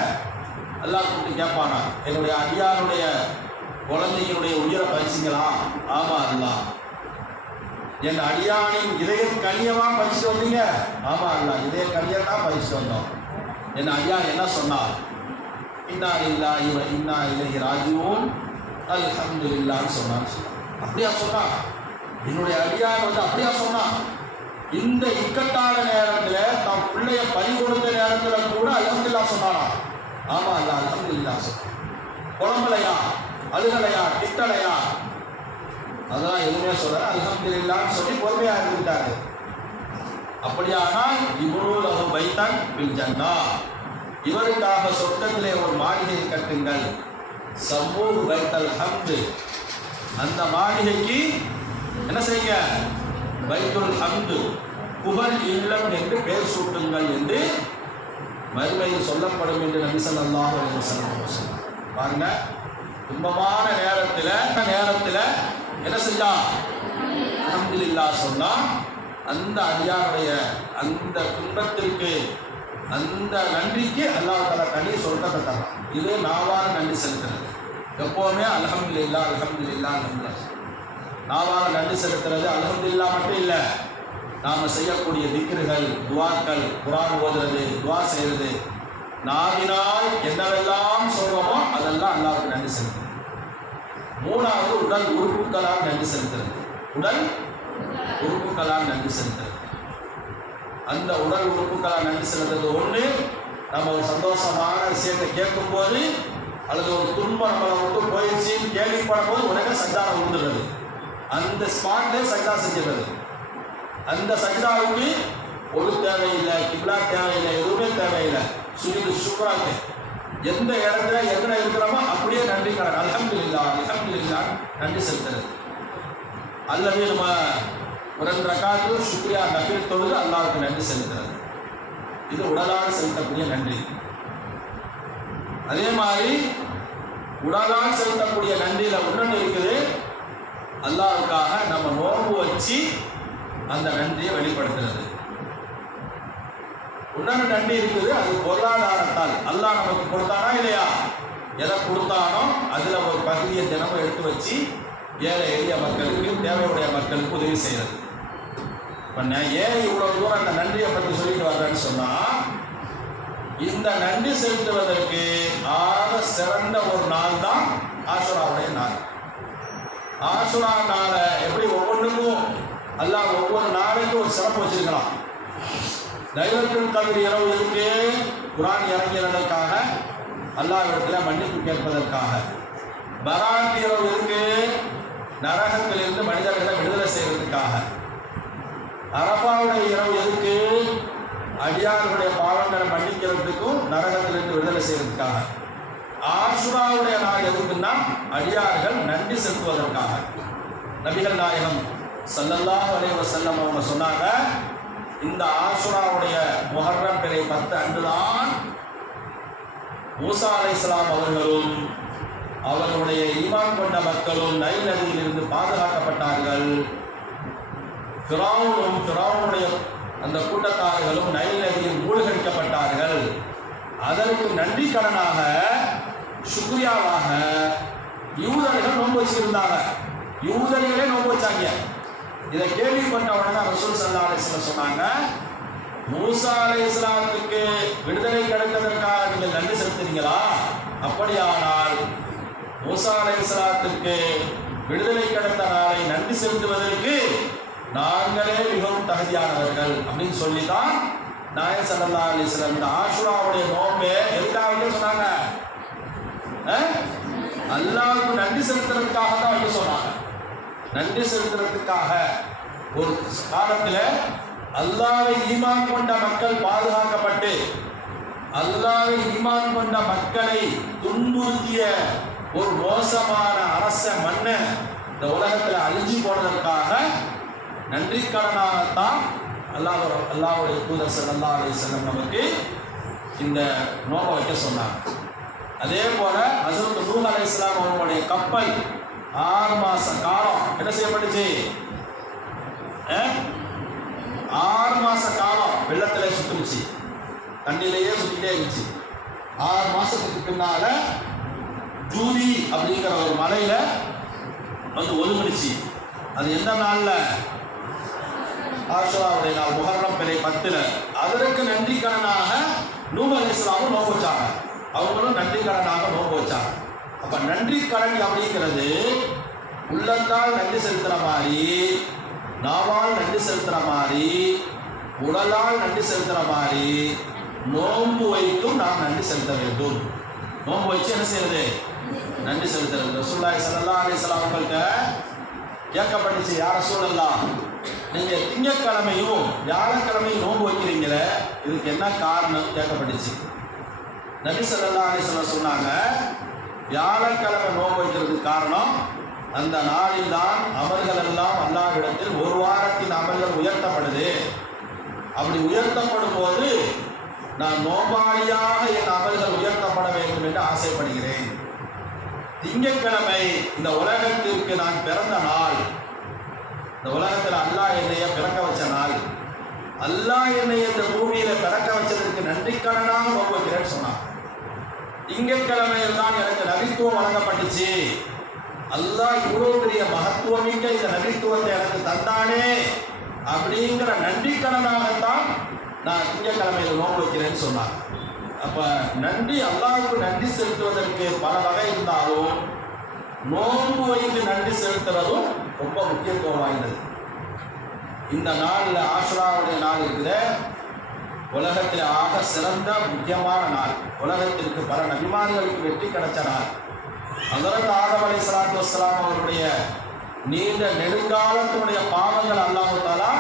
அல்லாஹ் கூப்பிட்டு கேட்பானா, என்னுடைய அடியாருடைய குழந்தைகளுடைய உயிரை பறிச்சிங்களா? ஆமா அல்லாஹ். என் அடியானின் இதய கனியமா பறிச்சுட்டு வந்தீங்க? ஆமா அல்லாஹ், இதய கனியனா பறிச்சுட்டு வந்தோம். என் அடியான் என்ன சொன்னார்? இன்னா லில்லாஹி வ இன்னா இலைஹி ராஜிஊன் அல்ஹம்துலில்லாஹ்னு சொன்னான்னு சொன்னான். அப்படியா சொன்னான்? என்னுடைய அடியான் வந்து அப்படியா சொன்னான்? இந்த இக்கட்டான நேரத்தில் தான் பிள்ளைய பறி கொடுத்த நேரத்தில் கூட அல்ஹம்துலில்லாஹ் சொன்னானா? ஆமா அல்லாஹ் அல்ஹம்துலில்லாஹ் சொன்னான். குழம்பலையா, அழுகலையா, திட்டலையா, அதெல்லாம் எதுவுமே சொல்ல அல்ஹம்துலில்லாஹ்னு சொல்லி பொறுமையா இருந்துட்டாரு. அப்படியானால் இப்னு லஹு பைத்தன் பில் ஜன்னah, இவருக்காக சொர்க்கத்திலே ஒரு மாளிகையை கட்டுங்கள். சம்மூஹு பைத்தல் ஹம்து, அந்த மாளிகைக்கு என்ன செய்யுங்க? பைத்துல் ஹம்து, புகழ் இல்லம் என்று பெயர் சூட்டுங்கள் என்று மறுமையில் சொல்லப்படும் என்று நபி ஸல்லல்லாஹு அலைஹி வஸல்லம் சொன்னார். பாருங்க, துன்பமான நேரத்தில் என்ன செஞ்சா? அல்ஹம்துலில்லாஹ் சொன்னா அந்த அடியாருடைய அந்த துன்பத்திற்கு அந்த நன்றிக்கு அல்லாஹ் தஆலா தனி சொர்க்கத்தை தரான். இது நாவார நன்றி செலுத்துறது. எப்போவுமே அல்ஹம்துலில்லாஹ் அல்ஹம்துலில்லாஹ் அல்ஹம்துலில்லாஹ். நாவார நன்றி செலுத்துறது அல்ஹம்துலில்லாஹ் மட்டும் இல்லை, நாம் செய்யக்கூடிய திக்ருகள், துவாக்கள், குர்ஆன் ஓதுறது, துவா செய்கிறது, நாவினால் என்னவெல்லாம் சொல்கிறோமோ அதெல்லாம் அல்லாஹ்வுக்கு நன்றி செலுத்துறது. மூணாவது உடல் உறுப்புகளால் நன்றி செலுத்துறது. உடல் உறுப்புகளால் நன்றி செலுத்துறது. அந்த உடல் உறுப்புகளால் நன்றி செலுத்துறது ஒன்று, நம்ம ஒரு சந்தோஷமான விஷயத்தை கேட்கும்போது அல்லது ஒரு துன்பம் நம்மளை விட்டு போயிடுச்சு கேள்விப்படும் போது உடனே சஜ்தாவை விழுந்துடுறது, அந்த ஸ்பாட்லேயே சஜ்தா செஞ்சிடுறது. அந்த சஜ்தாவுக்கு ஒரு தேவையில்லை, கிப்லா தேவையில்லை, எதுவுமே தேவையில்லை. சுஜூது ஷுக்ராக்கு எந்த இடத்துல எங்கே இருக்கிறோமோ அப்படியே நன்றி கடன் அல்ஹம்துலில்லாஹ் அல்ஹம்துலில்லாஹ் நன்றி செலுத்துறது. அல்லது நம்ம 2 ரக்காத்து சுக்ரியா நஃபில் தொழுது அல்லாஹ்வுக்கு நன்றி செலுத்துறது. இது உடலால் செலுத்தக்கூடிய நன்றி. அதே மாதிரி உடலால் செலுத்தக்கூடிய நன்றியில் ஒன்று இருக்குது, அல்லாஹ்வுக்காக நம்ம நோன்பு வச்சு அந்த நன்றியை வெளிப்படுத்துறது. இன்னொரு நன்றி இருக்குது, அது பொருளாதாரத்தால். அல்லாஹ் நமக்கு கொடுத்தானா இல்லையா? எதை கொடுத்தானோ அதில் ஒரு பகுதியை தினமும் எடுத்து வச்சு ஏழை எளிய மக்களுக்கு, தேவையுடைய மக்களுக்கு உதவி செய்கிறது. இப்போ ஏன் இவ்வளோ தூரம் அந்த நன்றியை பற்றி சொல்லிட்டு வர்றேன்னு சொன்னால், இந்த நன்றி செலுத்துவதற்கு ஆக சிறந்த ஒரு நாள் தான் ஆஷுராவுடைய நாள். ஆஷுரா நாளை எப்படி ஒவ்வொன்றுக்கும் அல்லாஹ் ஒவ்வொரு நாளைக்கும் ஒரு சிறப்பு வச்சிருக்கலாம். லைலத்துல் கத்ர் இரவு இருக்கு, குர்ஆன் இறங்கிறதுக்காக, அல்லாஹ்விடத்தில் மன்னிப்பு கேட்பதற்காக. பராத் இரவு இருக்கு, நரகத்திலிருந்து மனிதர்களை விடுதலை செய்வதற்காக. அரஃபாவுடைய இரவு எதுக்கு? அடியார்களுடைய பாவங்களை மன்னிக்கிறதுக்கும் நரகத்திலிருந்து விடுதலை செய்வதற்காக. ஆஷுராவுடைய நாள் எதுக்குன்னா அடியார்கள் நன்றி செலுத்துவதற்காக. நபிகள் நாயகம் ஸல்லல்லாஹு அலைஹி வஸல்லம் அவங்க சொன்னாங்க, இந்த ஆஷுராவுடைய முஹர்ரம் பிறை 10 அன்றுதான் மூசா அலைஹிஸ்ஸலாம் அவர்களும் அவர்களுடைய ஈமான் கொண்ட மக்களும் நைல் நதியிலிருந்து பாதுகாக்கப்பட்டார்கள். ஃபிரௌனுடைய அந்த கூட்டத்தார்களும் நைல் நதியில் மூழ்கடிக்கப்பட்டார்கள். அதற்கு நன்றி கடனாக சுக்ரியாவாக யூதர்கள் நோன்பு வச்சிருந்தாங்க. யூதர்களே நோன்பு வச்சாங்க. இதை கேள்விப்பட்ட உடனே ரசூல் ஸல்லல்லாஹு அலைஹி வஸல்லம் சொன்னாங்க, மூசா அலைஹிஸ்ஸலாத்துக்கு விடுதலை கிடைத்ததற்காக நீங்கள் நன்றி செலுத்துறீங்களா? அப்படியானால் மூசா அலைஹிஸ்ஸலாத்துக்கு விடுதலை கிடைத்த நாளை நன்றி செலுத்துவதற்கு நாங்களே மிகவும் தகுதியானவர்கள் அப்படின்னு சொல்லி தான் நாயகம் ஸல்லல்லாஹு அலைஹி வஸல்லம் இந்த ஆஷுராவுடைய நோன்பை எதுக்காக சொன்னாங்க? அல்லாஹ்வுக்கு நன்றி செலுத்துறதுக்காக தான் வந்து சொன்னாங்க. நன்றி செலுத்துறதுக்காக ஒரு காலத்தில் அல்லாஹ்வை ஈமான் கொண்ட மக்கள் பாதுகாக்கப்பட்டு அல்லாஹ்வை ஈமான் கொண்ட மக்களை துன்புறுத்திய ஒரு மோசமான அரச மண்ணை இந்த உலகத்தில் அழிஞ்சு போனதற்காக நன்றி கடனாகத்தான் அல்லாஹ்வுடைய தூதர் ஸல்லல்லாஹு அலைஹி வஸல்லம் நமக்கு இந்த நோன்பை வைக்க சொன்னாங்க. அதே போல ஹஸரத் நூஹ் அலைஹிஸ்ஸலாம் அவர்களுடைய கப்பல் 6 மாச காலம் என்ன செய்யப்பட்டுச்சு? 6 மாச காலம் வெள்ளத்திலே சுத்துச்சு, தண்ணியிலேயே சுத்திட்டே இருந்துச்சு. 6 மாசத்துக்கு பின்னால ஜூதி அப்படிங்கிற ஒரு மலையில வந்து ஒதுங்கிடுச்சு. அது எந்த நாள்ல? ஆஷுராவுடைய நாள், முஹர்ரம் பிறை 10. அதற்கு நன்றி கடனாக நூஹ் அலைஹிஸ்ஸலாமும் நோன்பு வச்சாங்க. அவங்களும் நன்றி கடனாக நோன்பு வச்சாங்க. அப்ப நன்றி கடன் அப்படிங்கிறது உள்ளத்தால் நன்றி செலுத்துற மாதிரி, நாவால் நன்றி செலுத்துற மாதிரி, உடலால் நன்றி செலுத்துற மாதிரி நோன்பு வைத்தும் நாம் நன்றி செலுத்த வேண்டும். நோன்பு வச்சு என்ன செய்யறது? நன்றி செலுத்துறது. ரசூலுல்லாஹி ஸல்லல்லாஹு அலைஹி வஸல்லம் அவங்கள்ட்ட கேட்கப்பட்டுச்சு, யா ரசூலல்லாஹ், நீங்க திங்கட்கிழமையும் வியாழக்கிழமையும் நோன்பு வைக்கிறீங்களே, இதுக்கு என்ன காரணம் கேட்கப்பட்டுச்சு. நபி ஸல்லல்லாஹு அலைஹி வஸல்லம் சொன்னாங்க, வியாழக்கிழமை நோன்பு வைக்கிறதுக்கு காரணம், அந்த நாளில் தான் அமல்கள் எல்லாம் அல்லாஹ்விடத்தில் ஒரு வாரத்தின் அமல்கள் உயர்த்தப்படுது. அப்படி உயர்த்தப்படும் போது நான் நோம்பாளியாக என் அமல்கள் உயர்த்தப்பட வேண்டும் என்று ஆசைப்படுகிறேன். திங்கட்கிழமை இந்த உலகத்திற்கு நான் பிறந்த நாள், இந்த உலகத்தில் அல்லாஹ் என்னைய பிறக்க வச்ச நாள், அல்லாஹ் என்னை இந்த பூமியில பிறக்க வச்சதற்கு நன்றி கடனாக நோன்பு வைக்கிறேன்னு சொன்னான். திங்கட்கிழமையில் தான் எனக்கு நபித்துவம் வழங்கப்பட்டுச்சு. அல்லாஹ் இவ்வளவு பெரிய மகத்துவமிக்க இந்த நபித்துவத்தை எனக்கு தந்தானே அப்படிங்கிற நன்றி கடனாகத்தான் நான் திங்கட்கிழமையில் நோன்பு வைக்கிறேன்னு சொன்னான். அப்ப நன்றி, அல்லாஹ்வுக்கு நன்றி செலுத்துவதற்கு பல வகை இருந்தாலும் நோன்பு வைத்து நன்றி செலுத்துறதும் ரொம்ப முக்கியத்துவம் வாய்ந்தது. இந்த நாளில் ஆஷுராவுடைய நாள் இருக்குது, உலகத்தில் ஆக சிறந்த முக்கியமான நாள். உலகத்திற்கு பல நபிமான்களுக்கு வெற்றி கிடைச்ச நாள். ஹஸரத் ஆதம் அலைஹிஸ்ஸலாத்து வஸ்ஸலாம் அவருடைய நீண்ட நெடுங்காலத்தினுடைய பாவங்கள் அல்லாஹ் தஆலா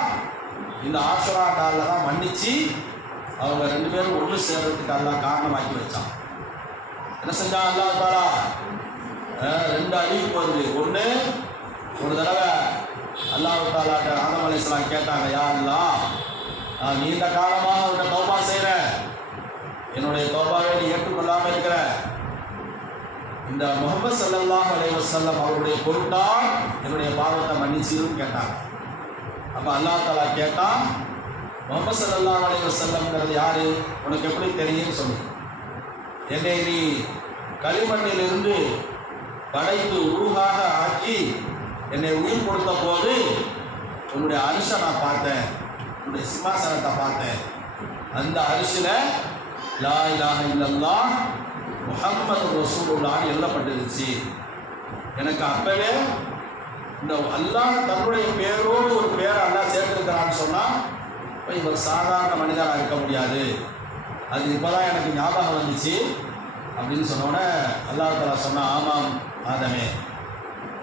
இந்த ஆஷுரா நாளில் தான் மன்னிச்சு அவங்க 2 பேரும் ஒன்று சேர்றதுக்கு அல்லாஹ் காரணமாக்கி வச்சான். என்ன செஞ்சான் அல்லாஹ் தஆலா? 2 அறிவிப்பு வருது. ஒன்று, ஒரு தடவை அல்லாஹ் தஆலா ஆதம் அலைஹிஸ்ஸலாம் கேட்டாங்க, யா அல்லாஹ், நான் நீண்ட காலமாக அவர்கிட்ட தௌபா செய்கிறேன், என்னுடைய தௌபாவை நீ ஏற்றுக்கொள்ளாமல் இருக்கிற, இந்த முஹம்மது ஸல்லல்லாஹு அலைஹி வஸல்லம் அவருடைய பொருட்டால் என்னுடைய பாவத்தை மன்னிச்சிருன்னு கேட்டாங்க. அப்போ அல்லாஹ் தஆலா கேட்டான், முஹம்மது ஸல்லல்லாஹு அலைஹி வஸல்லம்ங்கிறது யாரு, உனக்கு எப்படி தெரியும்னு சொல்லு. என்னை நீ களிமண்ணிலிருந்து படைத்து உருவாக ஆக்கி என்னை உயிர் கொடுத்த போது உன்னுடைய அரிசை நான் பார்த்தேன், உன்னுடைய சிம்மாசனத்தை பார்த்தேன். அந்த அரிசில லா இலாஹ இல்லல்லாஹ் முஹம்மது ரசூலுல்லாஹ் எழுதப்பட்டிருந்துச்சு. எனக்கு அப்பவே இந்த அல்லாஹ் தன்னுடைய பேரோடு ஒரு பேரை அல்லாஹ் சேர்த்திருக்கிறான்னு சொன்னால் இவர் சாதாரண மனிதராக இருக்க முடியாது, அது இப்போதான் எனக்கு ஞாபகம் வந்துச்சு அப்படின்னு சொன்னோடனே அல்லாஹ் தஆலா சொன்னா, ஆமாம் ஆதமே,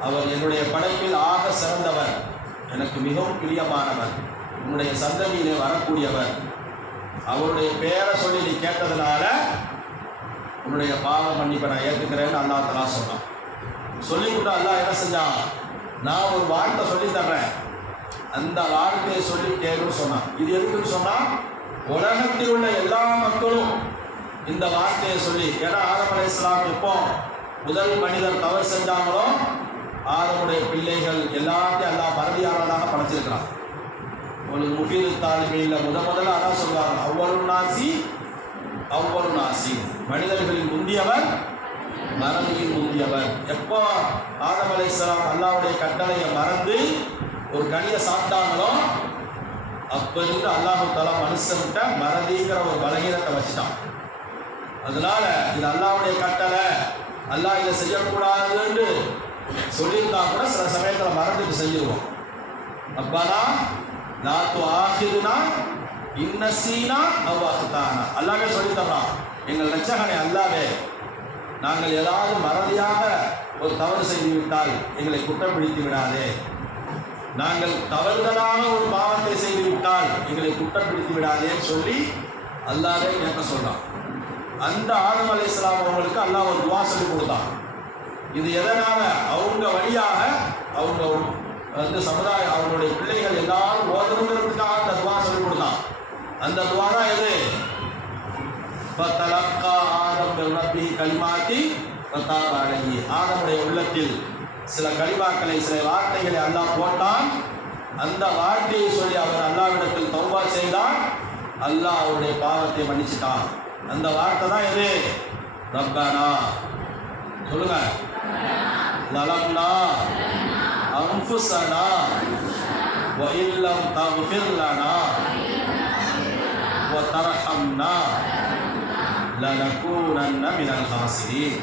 அவர் என்னுடைய படைப்பில் ஆக சிறந்தவர், எனக்கு மிகவும் பிரியமானவர், உன்னுடைய சந்ததியிலே வரக்கூடியவர். அவருடைய பேரை சொல்லி நீ கேட்டதுனால உன்னுடைய பாவ மன்னிப்பை நான் ஏற்றுக்கிறேன்னு அல்லாஹ் தஆலா சொன்னான். சொல்லிவிட்டு அல்லாஹ் என்ன செஞ்சான், நான் ஒரு வார்த்தை சொல்லி தர்றேன், அந்த வார்த்தையை சொல்லி கேளுன்னு சொன்னான். இது எதுக்குன்னு சொன்னால், உலகத்தில் உள்ள எல்லா மக்களும் இந்த வார்த்தையை சொல்லி, ஏன்னா ஆதம் அலைஹிஸ்ஸலாம் எப்போ முதல் மனிதர் தவறு செஞ்சாங்களோ ஆதமுடைய பிள்ளைகள் எல்லாத்தையும் அல்லாஹ் மறதியாளராக படைச்சிருக்கிறான். உங்களுக்கு முஃபீது தாலிபீன்ல முதல்ல அதான் சொல்லுவாங்க, அவ்வளவு நாசி மனிதர்களின் முந்தியவர் மறதியின் முந்தியவர். எப்போ ஆதம் அலைஹிஸ்ஸலாம் அல்லாஹ்வுடைய கட்டளையை மறந்து ஒரு கனியை சாப்பிட்டாங்களோ அப்போ இருந்து அல்லாஹு தஆலா மனுஷன்கிட்ட மறதிங்கிற ஒரு பலகீனத்தை வச்சுட்டான். அதனால இது அல்லாஹ்வுடைய கட்டளை, அல்லாஹ் இதை செய்யக்கூடாதுன்னு சொல்லியிருந்தா கூட சில சமயத்தில் மறந்துட்டு செஞ்சிருவோம். ரப்பனா லா துஆஹிதுனா இன் நஸீனா அவ் அக்தானா. அல்லாஹ்வே சொல்லி தர்றான், எங்கள் ரட்சகனே அல்லாஹ்வே, நாங்கள் ஏதாவது மறதியாக ஒரு தவறு செய்து விட்டால் எங்களை குற்றப்படுத்தி விடாதே, நாங்கள் தவறுதலான ஒரு பாவத்தை செய்து விட்டால் எங்களை குற்றப்படுத்தி விடாதேன்னு சொல்லி அல்லாஹ்வே கேட்க சொல்றான். அந்த ஆதம் அலைஹிஸ்ஸலாம் அவங்களுக்கு அல்லாஹ் ஒரு துவா சொல்லி கொடுத்தான். இது எதனால, அவங்க வழியாக அவங்க சமுதாயம் அவங்களுடைய பிள்ளைகள் எல்லாரும் ஓதணுங்கிறதுக்காக அந்த துவா சொல்லி கொடுத்தான். அந்த துவா தான் எது, ஃபதலக்கா ஆதம் மின் ரப்பிஹி கலிமாத்தி ஃபதாப அலைஹி. ஆதமுடைய உள்ளத்தில் சில கலிமாக்களை, சில வார்த்தைகளை அல்லாஹ் போட்டான். அந்த வார்த்தையை சொல்லி அவர் அல்லாஹ்விடத்தில் தௌபா செய்தால் அல்லாஹ் அவருடைய பாவத்தை மன்னிச்சிட்டான். அந்த வார்த்தை தான் எது, ரப்பனா, சொல்லுங்க, லலம்னா அன்ஃபுஸனா வ இல்லம் தக்ஃபிர் லனா வ தர்ஹம்னா லனகூனன்ன மினல் ஹாசிரீன்.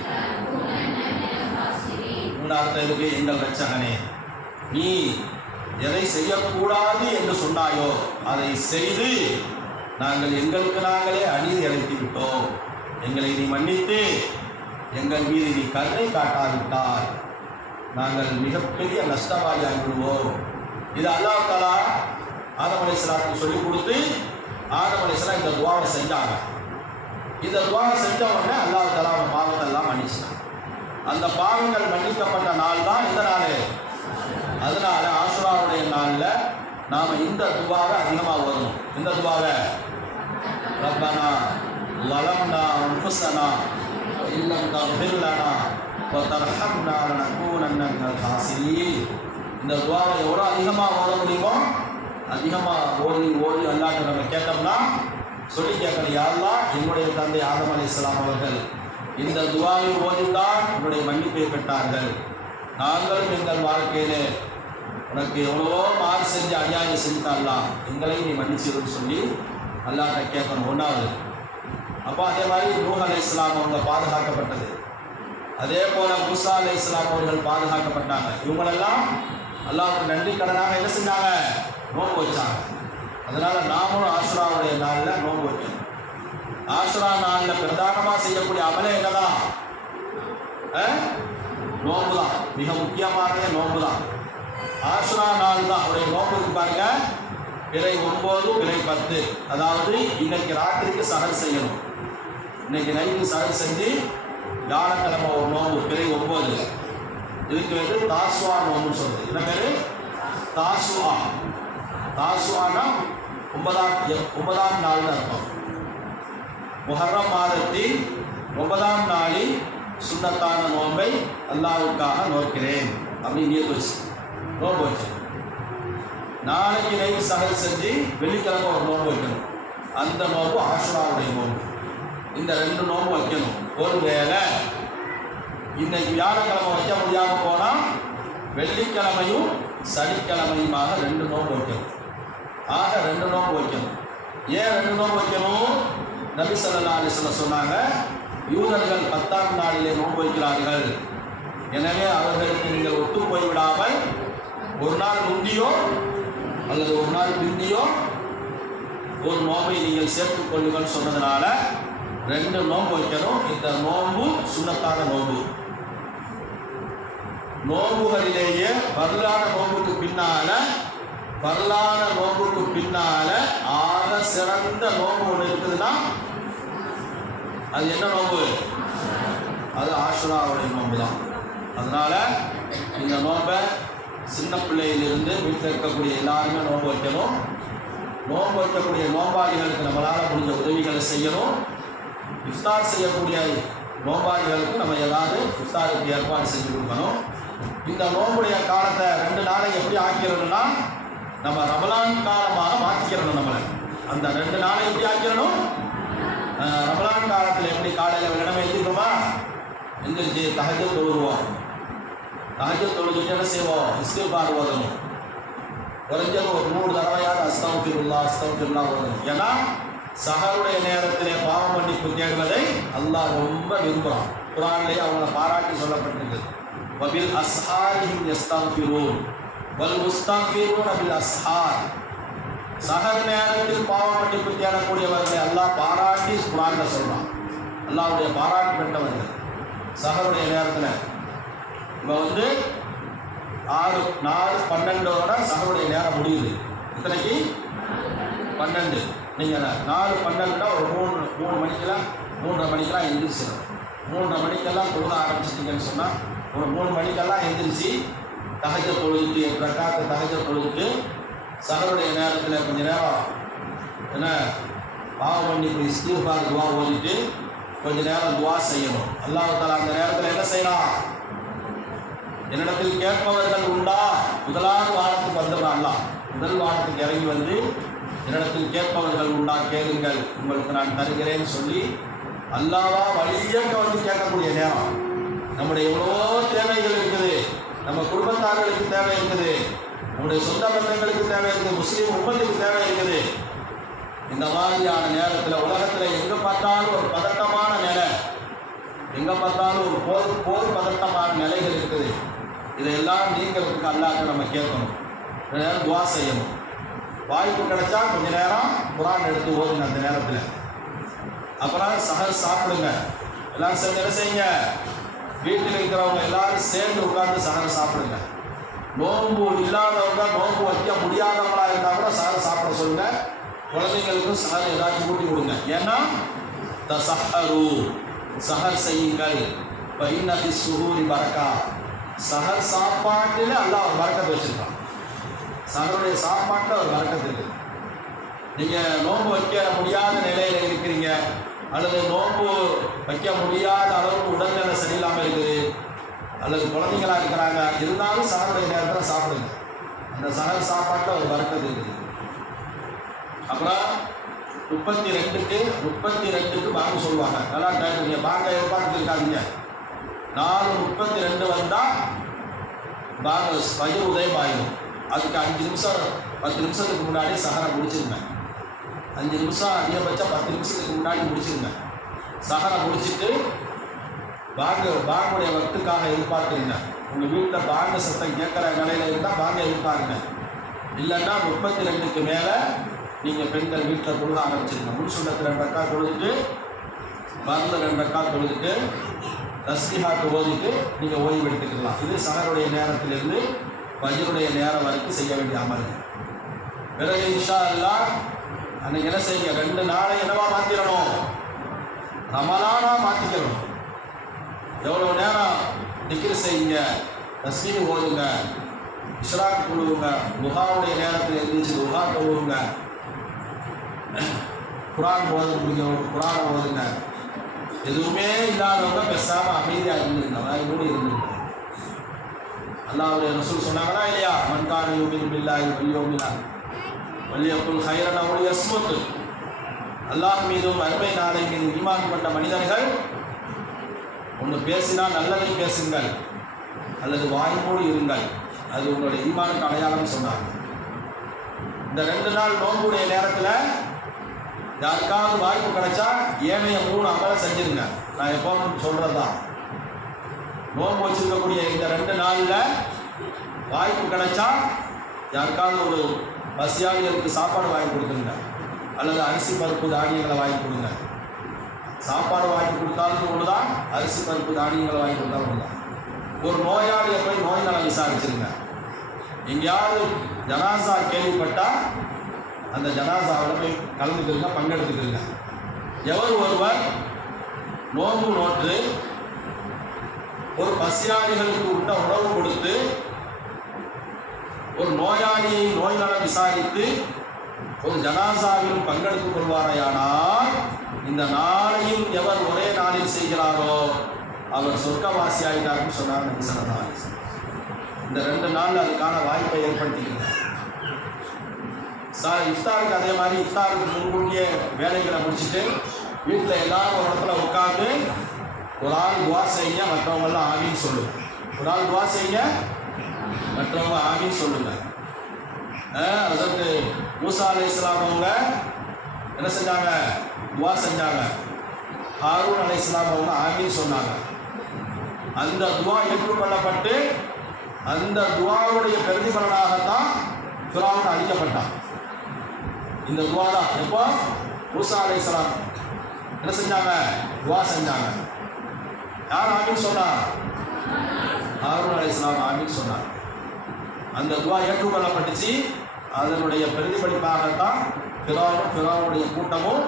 உண்டார்த்தருக்கு, எங்கள் ரட்சகனே, நீ எதை செய்யக்கூடாது என்று சொன்னாயோ அதை செய்து நாங்கள் எங்களுக்கு நாங்களே அநீதி இழைத்து விட்டோம். எங்களை நீ மன்னித்து எங்கள் மீது நீ கருணை காட்டாவிட்டால் நாங்கள் மிகப்பெரிய நஷ்டவாளியாகி விடுவோம். இது அல்லாஹ் தஆலா ஆதம் அலைஹிஸ்ஸலாத்துக்கு சொல்லிக் கொடுத்து ஆதம் அலைஹிஸ்ஸலாம் இந்த துவாவை செஞ்சாங்க. இந்த துவாவை செஞ்ச உடனே அல்லாஹ் தஆலா அவங்க பாவத்தை எல்லாம் மன்னிச்சிட்டாங்க. அந்த பாவங்கள் மன்னிக்கப்பட்ட நாள் தான் இந்த நாள். அதனால ஆஷுராவுடைய நாளில் நாம் இந்த துவாவை அதிகமாக ஓதணும். இந்த துவாவை, ரப்பனா லலம்னா அன்ஃபுஸனா வ இல்லம் தக்ஃபிர் லனா வ தர்ஹம்னா லனகூனன்ன மினல் ஹாசிரீன். இந்த துவாவை எவ்வளோ அதிகமாக ஓத முடியுமோ அதிகமாக ஓதி அல்லாஹ்ட்ட நம்ம கேட்டோம்னா சொல்லி கேட்கணும், யா அல்லாஹ், என்னுடைய தந்தை ஆதம் அலைஹிஸ்ஸலாம் அவர்கள் இந்த துவாவை ஓதித்தான் உன்னுடைய மன்னிப்பை பெற்றார்கள். நாங்களும் எங்கள் வாழ்க்கையிலே உனக்கு எவ்வளவோ மாறு செஞ்சு அநியாயம் செஞ்சுட்டான்லாம், எங்களையும் நீ மன்னிச்சிருன்னு சொல்லி அல்லாஹ்ட்ட கேட்கணும். ஒன்றாவது. அப்போ அதே மாதிரி நூஹ் அலைஹிஸ்ஸலாம் அவங்க பாதுகாக்கப்பட்டது. அதே போல் மூசா அலைஹிஸ்ஸலாம் அவர்கள் பாதுகாக்கப்பட்டாங்க. இவங்களெல்லாம் அல்லாஹ்வுக்கு நன்றி கடனாக என்ன செஞ்சாங்க, நோன்பு வச்சாங்க. அதனால் நாமளும் ஆஷுராவுடைய நாளில் நோன்பு வைக்கணும். ஆஷுரா நாளில் பிரதானமாக செய்யக்கூடிய அமலே என்னதான், நோன்பு தான். மிக முக்கியமானதே நோன்பு தான். ஆஷுரா நாள் தான் அவருடைய நோன்புக்கு பாருங்க, பிறை 9 பிறை 10, அதாவது இன்னைக்கு ராத்திரிக்கு சஹர் செய்யணும். இன்னைக்கு நைட்டு சஹர் செஞ்சு வியாழக்கிழமை ஒரு நோன்பு பிறை 9. இதுக்கு வந்து தாசுவா நோம்புன்னு சொல்லுது. என்ன பேர், தாசுவா. தாசுவானா 9ஆம் நாள்னு அர்த்தம். முஹர்ரம் மாதத்தின் 9ஆம் நாளில் சுன்னத்தான நோன்பை அல்லாஹ்வுக்காக நோக்கிறேன் அப்படின்னு நியத்து வச்சு நோன்பு வச்சு, நாளைக்கு நைட்டு சஹர் செஞ்சு வெள்ளிக்கிழமை ஒரு நோன்பு வைக்கணும். அந்த நோன்பு ஆஷுராவுடைய நோன்பு. இந்த 2 நோன்பு வைக்கணும். ஒரு வேளை இன்னைக்கு வியாழக்கிழமை வைக்க முடியாமல் போனால் வெள்ளிக்கிழமையும் சனிக்கிழமையுமாக 2 நோன்பு வைக்கணும். ஆக 2 நோன்பு வைக்கணும். ஏன் 2 நோன்பு வைக்கணும்? நபி ஸல்லல்லாஹு அலைஹி வஸல்லம் சொன்னாங்க, யூதர்கள் 10ஆம் நாளிலே நோன்பு வைக்கிறார்கள். எனவே அவர்களுக்கு நீங்கள் ஒத்து போய்விடாமல் ஒரு நாள் முந்தியோ அல்லது ஒரு நாள் பிந்தியோ ஒரு நோன்பை நீங்கள் சேர்த்துக் கொள்ளுங்கள் சொன்னதுனால 2 நோன்பு வைக்கணும். இந்த நோன்பு சுன்னத்தான நோன்பு. நோன்புகளிலேயே வரலான நோன்புக்கு பின்னால ஆக சிறந்த நோன்பு ஒன்று இருக்குதுன்னா அது என்ன நோன்பு? ஆஷுராவுடைய நோன்பு தான். அதனால் இந்த நோன்பை சின்ன பிள்ளையிலிருந்து வீட்டில் இருக்கக்கூடிய எல்லாருமே நோன்பு வைக்கணும். நோன்பு வைக்கக்கூடிய நோம்பாளிகளுக்கு நம்மளால் முடிஞ்ச உதவிகளை செய்யணும். இஃப்தார் செய்யக்கூடிய நோம்பாளிகளுக்கு நம்ம ஏதாவது இஃப்தாருக்கு ஏற்பாடு செஞ்சு கொடுக்கணும். இந்த நோம்புடைய காலத்தை 2 நாளை எப்படி ஆக்கிடணும்னா நம்ம ரமலான் காலமாக மாற்றிக்கிறணும். நம்மளை அந்த 2 நாளை எப்படி ஆக்கிடணும்? ரமலான் காலத்தில் எப்படி காலையில் வெள்ளமே எழுந்திருக்கோமா, எந்திரிச்சு தஹஜ்ஜத் தொழுவோம். தஹஜ்ஜத் தொழுதுட்டு என்ன செய்வோம்? இஸ்திக்ஃபார் ஓதணும். குறைஞ்சது ஒரு 3 தடவையாவது அஸ்தக்ஃபிருல்லாஹ் ஓதணும். ஏன்னா சஹருடைய நேரத்திலே பாவ மன்னிப்பு தேடுவதை அல்லாஹ் ரொம்ப விரும்புகிறான். குர்ஆனிலே அவங்களை பாராட்டி சொல்லப்பட்டிருக்கு. வபில் அஸ்ஹாரிஹிம் யஸ்தக்ஃபிரூன் வல் முஸ்தக்ஃபிரூன பில் அஸ்ஹார். சஹர் நேரத்தில் பாவ மன்னிப்பு தேடக்கூடியவர்களை அல்லாஹ் பாராட்டி குர்ஆனில் சொல்கிறான். அல்லாஹ்வுடைய பாராட்டு பெற்றவர்கள் சஹருடைய நேரத்தில். இப்போ 4:12 சஹருடைய நேரம் முடியுது. இத்தனைக்கு 12. நீங்கள் 4:12 ஒரு 3 மணிக்கெல்லாம் 3:30 மணிக்கெல்லாம் எந்திரிச்சிடும். 3:30 மணிக்கெல்லாம் தொழுக ஆரம்பிச்சிட்டிங்கன்னு சொன்னால் ஒரு 3 மணிக்கெல்லாம் எந்திரிச்சு தஹஜ்ஜத் தொழுதுட்டு 8 ரக்காத்து தஹஜ்ஜத் தொழுதுட்டு சஹருடைய நேரத்தில் கொஞ்சம் நேரம் என்ன பாவ மன்னிப்பு இஸ்திக்ஃபார் துவா ஓதிட்டு கொஞ்சம் நேரம் துவா செய்யணும். அல்லாஹ் தஆலா அந்த நேரத்தில் என்ன செய்யலாம்? என்னிடத்தில் கேட்பவர்கள் உண்டா? முதலாவது வானத்துக்கு வந்துடுறான். அல்லாஹ் முதல் வானத்துக்கு இறங்கி வந்து என்னிடத்தில் கேட்பவர்கள் உண்டா, கேளுங்கள் உங்களுக்கு நான் தருகிறேன்னு சொல்லி அல்லாஹ்வா வழியக்க வந்து கேட்கக்கூடிய நேரம். நம்முடைய எவ்வளோ தேவைகள் இருக்குது. நம்ம குடும்பத்தார்களுக்கு தேவை இருக்குது, நம்முடைய சொந்த பந்தங்களுக்கு தேவை இருக்குது, முஸ்லீம் உம்மத்துக்கு தேவை இருக்குது. இந்த மாதிரியான நேரத்தில் உலகத்தில் எங்கே பார்த்தாலும் ஒரு பதட்டமான நிலை, எங்கே பார்த்தாலும் ஒரு போர் பதட்டமான நிலைகள் இருக்குது. இதையெல்லாம் நீங்கிறதுக்கு அல்லாஹ்ட்ட நம்ம கேட்கணும், நேரம் துவா செய்யணும். வாய்ப்பு கிடைச்சா கொஞ்ச நேரம் குர்ஆன் எடுத்து ஓதுங்க அந்த நேரத்தில். அப்புறம் சஹர் சாப்பிடுங்க. எல்லாரும் சேர்ந்து என்ன செய்யுங்க? வீட்டில் இருக்கிறவங்க எல்லாரும் சேர்ந்து உட்கார்ந்து சஹர் சாப்பிடுங்க. நோன்பு இல்லாதவங்க, நோன்பு வைக்க முடியாதவங்களா இருந்தால் கூட சஹர் சாப்பிட சொல்லுங்க. குழந்தைங்களுக்கும் சஹர் ஏதாச்சும் ஊட்டி கொடுங்க. ஏன்னா தஸஹரு சஹர் செய்யுங்கள். ஃபஇன்ன ஃபிஸ் ஸுஹூரி பரக்கா. சஹர் சாப்பாட்டில் அல்லாஹ் ஒரு பரக்கத் வச்சிருக்கான். சஹருடைய சாப்பாட்டில் ஒரு பரக்கத் இருக்குது. நீங்கள் நோன்பு வைக்க முடியாத நிலையில் இருக்கிறீங்க, அல்லது நோன்பு வைக்க முடியாத அளவுக்கு உடல்நிலை சரியில்லாமல் இருக்குது, அல்லது குழந்தைங்களாக இருக்கிறாங்க, இருந்தாலும் சஹருடைய நேரத்தில் சாப்பிடுங்க. அந்த சஹர் சாப்பாட்டில் ஒரு பரக்கத் இருக்குது. அப்புறம் 32க்கு வாங்க சொல்லுவாங்க. நல்லா கேட்டுங்க, வாங்க எதிர்பார்த்து இருக்காதீங்க. 4:32 வந்தால் வாங்க பயிர் உதயமாயிடும். அதுக்கு 5 நிமிஷம் 10 நிமிஷத்துக்கு முன்னாடி சஹரை முடிச்சிருங்க. 5 நிமிஷம் அதிகபட்சம் 10 நிமிஷத்துக்கு முன்னாடி முடிச்சிருங்க. சஹரை முடிச்சுட்டு பாங்குடைய வக்துக்காக எதிர்பார்க்குறீங்க. உங்கள் வீட்டில் பாங்க சத்தம் கேட்குற நிலையில் இருந்தால் பாங்க எதிர்பாருங்க. இல்லைன்னா 32க்கு மேலே நீங்கள் பெண்கள் வீட்டில் தொழுக ஆரம்பிச்சிருங்க. முன் சுண்ணத்து 2 ரக்காத் தொழுதுட்டு, மருந்து 2 ரக்காத் தொழுதுட்டு, தஸ்பீஹாத் ஓதிட்டு நீங்கள் ஓய்வு எடுத்துக்கலாம். இது சஹருடைய நேரத்திலிருந்து ஃபஜ்ருடைய நேரம் வரைக்கும் செய்ய வேண்டிய அமல். பிறகு இன்ஷா அல்லாஹ் அன்றைக்கி என்ன செய்யுங்க? 2 நாளை என்னவா மாற்றிடணும்? ரமலானாக மாற்றிக்கணும். எவ்வளோ நேரம் திக்ர் செய்யுங்க, தஸ்பீஹ் ஓதுங்க, இஷ்ராக் தொழுவுங்க, துஹாவுடைய நேரத்தில் எழுந்திரிச்சு துஹா தொழுவுங்க, குர்ஆன் ஓத முடிஞ்சவங்க குர்ஆனை ஓதுங்க. எதுவுமே இல்லாதவங்க பேசாமல் அமைதியாக இருந்துருங்க, வேறு கூட இருந்துருங்க. அல்லாஹ்வுடைய ரசூல் சொன்னாங்களா இல்லையா? மன் கான யுமினு பில்லாஹி வல் யௌமில் ஆகிர் வல்யகுல் கைரன் அவ் லியஸ்முத். அல்லாஹ் மீதும் மறுமை நாளை மீது ஈமான் கொண்ட மனிதர்கள் ஒன்று பேசினால் நல்லதை பேசுங்கள், அல்லது வாய்மூடி இருங்கள், அது உங்களுடைய ஈமானுக்கு அடையாளம் சொன்னாங்க. இந்த 2 நாள் நோன்புடைய நேரத்தில் யாருக்காவது வாய்ப்பு கிடைச்சா ஏனைய 3 அமலை செஞ்சிருங்க. நான் எப்போவும் சொல்கிறது தான், நோன்பு வச்சுருக்கக்கூடிய இந்த 2 நாளில் வாய்ப்பு கிடைச்சா யாருக்காவது ஒரு பசியாளிகளுக்கு சாப்பாடு வாங்கி கொடுத்துருங்க, அல்லது அரிசி பருப்பு தானியங்களை வாங்கி கொடுங்க. சாப்பாடு வாங்கி கொடுத்தாலும் ஒன்று தான், அரிசி பருப்பு தானியங்களை வாங்கி கொடுத்தாலும் ஒன்று தான். ஒரு நோயாளியை போய் நோய் நலம் விசாரிச்சிருங்க. எங்கேயாவது ஜனாசா கேள்விப்பட்டால் அந்த ஜனாசாவில் போய் கலந்துக்கிறங்க, பங்கெடுத்துக்கிறங்க. எவர் ஒருவர் நோன்பு நோற்று ஒரு பசியாளிகளுக்கு உண்ண உணவு கொடுத்து, ஒரு நோயாளியை நோய் நலம் விசாரித்து, ஒரு ஜனாசாவிலும் பங்கெடுத்துக் கொள்வாரையானால் இந்த நாளையும் எவர் ஒரே நாளில் செய்கிறாரோ அவர் சொர்க்கவாசி ஆகிட்டார்னு சொன்னார் நபி ஸல்லல்லாஹு அலைஹி வஸல்லம். இந்த 2 நாள் அதுக்கான வாய்ப்பை ஏற்படுத்திக்கிறார். இஃப்தாருக்கு அதே மாதிரி இஃப்தாருக்கு முன்கூட்டியே வேலைகளை முடிச்சுட்டு வீட்டில் எல்லாரும் ஒரு இடத்துல உட்காந்து ஒரு ஆள் துவா செய்யுங்க, மற்றவங்கெல்லாம் ஆமீன் சொல்லுங்க. ஒரு ஆள் துவா செய்யுங்க, மற்றவங்க ஆமீன் சொல்லுங்க. அதற்கு மூசா அலைஹிஸ்ஸலாம் அவங்க என்ன செஞ்சாங்க? துவா செஞ்சாங்க. ஹாரூன் அலைஹிஸ்ஸலாம் அவங்க ஆமீன் சொன்னாங்க. அந்த துவா ஏற்றுக்கொள்ளப்பட்டு அந்த துவாவுடைய பிரதிபலனாகத்தான் ஃபிரௌன் அழிக்கப்பட்டான். இந்த துவா தான் எப்போ மூசா அலைஹிஸ்ஸலாம் என்ன செஞ்சாங்க? துவா செஞ்சாங்க. யார் ஆமீன் சொன்னா? ஹாரூன் அலைஹிஸ்ஸலாம் ஆமீன் சொன்னார். அந்த துவா ஏற்றுக்கொள்ளப்பட்டுச்சு. அதனுடைய பிரதிபலிப்பாகத்தான் ஃபிரௌனுடைய கூட்டமும்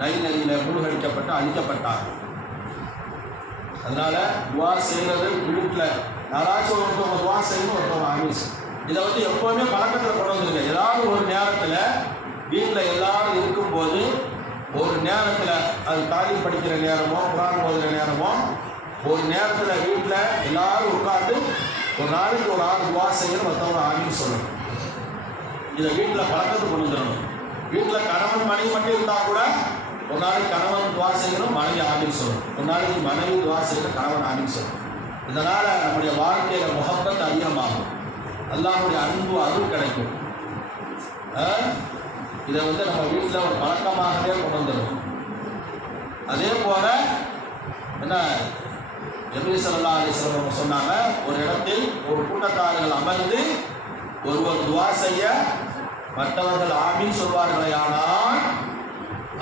நைல் நதியில் மூழ்கடிக்கப்பட்டு அழிக்கப்பட்டாங்க. அதனால துவா செய்கிறது வீட்டில் யாராச்சும் ஒருத்தவங்க துவா செய்யணும், ஒருத்தவங்க ஆமீன் செய்யணும். இதை எப்போவுமே பழக்கத்தில் கொண்டு வந்துருங்க. ஏதாவது ஒரு நேரத்தில் வீட்டில் எல்லாரும் இருக்கும்போது ஒரு நேரத்தில் அது தாலீம் படிக்கிற நேரமோ குர்ஆன் ஓதுகிற நேரமோ ஒரு நேரத்தில் வீட்டில் எல்லாரும் உட்காந்து ஒரு நாளைக்கு ஒரு ஆள் துவா செய்யணும், மற்றவங்க ஆமீன் சொல்லணும். இதை வீட்டில் பழக்கத்துக்கு கொண்டு வந்துடணும். வீட்டில் கணவன் மனைவி மட்டும் இருந்தால் கூட ஒரு நாளைக்கு கணவன் துவா செய்யணும், மனைவி ஆமீன் சொல்லணும். ஒரு நாளைக்கு மனைவி துவா செய்யணும், கணவன் ஆமீன் சொல்லணும். இதனால் நம்முடைய வாழ்க்கையில் முஹப்பத் அதிகமாகும், அல்லாஹ்வுடைய அன்பு அருள் கிடைக்கும். இதை நம்ம வீட்டில் ஒரு பழக்கமாகவே கொண்டு வந்துடும். அதே போல் என்ன நபி ஸல்லல்லாஹு அலைஹி வஸல்லம் சொன்னாங்க, ஒரு இடத்தில் ஒரு கூட்டத்தார்கள் அமர்ந்து ஒருவர் துவா செய்ய மற்றவர்கள் ஆமீன் சொல்வார்களே ஆனால்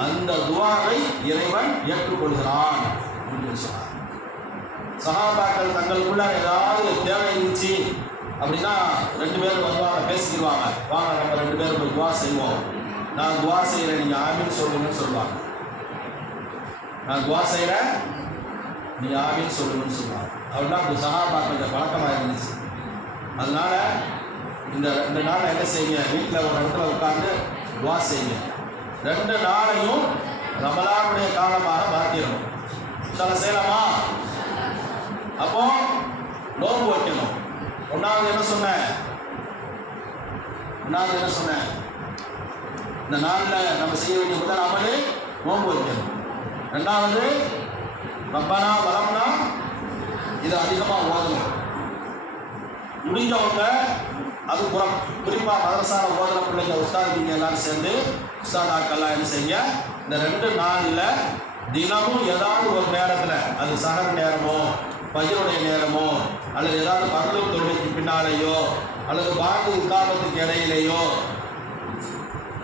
அந்த துவாவை இறைவன் ஏற்றுக்கொள்கிறான் என்று சொன்னார். சஹாபாக்கள் தங்களுக்குள்ள ஏதாவது தேவை இருந்துச்சு அப்படின்னா 2 பேர் வருவாங்க, பேசிக்கிடுவாங்க. வாங்க நம்ம 2 பேரும் போய் துவா செய்வோம். நான் துவா செய்கிறேன், நீங்கள் ஆமீன் சொல்லுங்கன்னு சொல்லுவாங்க. நான் துவா செய்கிறேன், நீங்கள் ஆமீன் சொல்லுங்கன்னு சொல்லுவாங்க. அப்படின்னா அந்த சஹாபாக்களுடைய பழக்கமாக இருந்துச்சு. அதனால் இந்த 2 நாள் என்ன செய்யுங்க? வீட்டில் ஒரு இடத்துல உட்காந்து துவா செய்யுங்க. 2 நாளையும் ரமலானுடைய காலமாக மாற்றிடணும். செய்யலாமா? அப்போ நோன்பு வைக்கணும். ஒன்றாவது என்ன சொன்னேன்? இந்த நாளில் நம்ம செய்ய வேண்டிய முதல் அமலே நோன்பு வைக்கணும். 2வது ரப்பனா வலம்னா இதை அதிகமாக ஓதணும். முடிஞ்சவங்க அது குறிப்பாக மதரசான ஓதுற பிள்ளைங்க உஸ்தாதிங்க எல்லாரும் சேர்ந்து உஸ்தாதாக்கெல்லாம் என்ன செய்யுங்க? இந்த 2 நாளில் தினமும் ஏதாவது ஒரு நேரத்தில், அது சஹர் நேரமோ பஜ்ருடைய நேரமோ அல்லது ஏதாவது பர்லுக் தொழுகைக்கு பின்னாலேயோ அல்லது பாங்கு இக்காமத்துக்கு இடையிலேயோ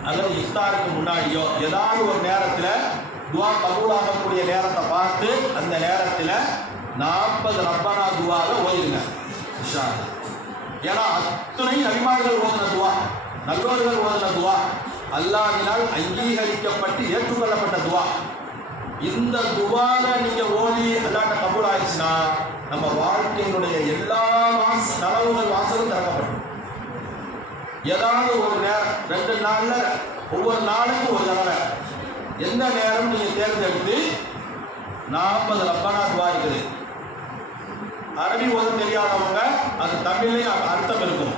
அல்லது இஃப்தாருக்கு முன்னாடியோ ஏதாவது ஒரு நேரத்தில் துவா கபூலாகக்கூடிய நேரத்தை பார்த்து அந்த நேரத்தில் 40 ரப்பனா துவாவை ஓதிடுங்க இன்ஷா அல்லாஹ். ஏன்னா அத்துணை நபிமார்கள் ஓதின துவா, நல்லோர்கள் ஓதின துவா, அல்லாஹ்வினால் அங்கீகரிக்கப்பட்டு ஏற்றுக்கொள்ளப்பட்ட துவா. இந்த துவாவை நீங்கள் ஓதி அல்லாஹ்ட்ட கபூல் ஆயிடுச்சுன்னா நம்ம வாழ்க்கையினுடைய எல்லா நலவுகள் வாசலும் திறக்கப்படும். ஏதாவது ஒரு நேரம் 2 நாளில் ஒவ்வொரு நாளைக்கும் ஒரு தடவை எந்த நேரம் நீங்கள் தேர்ந்தெடுத்து 40 ரப்பனா துவா இருக்குது. அரபி ஓத தெரியாதவங்க அது தமிழ்லையும் அர்த்தம் இருக்கும்,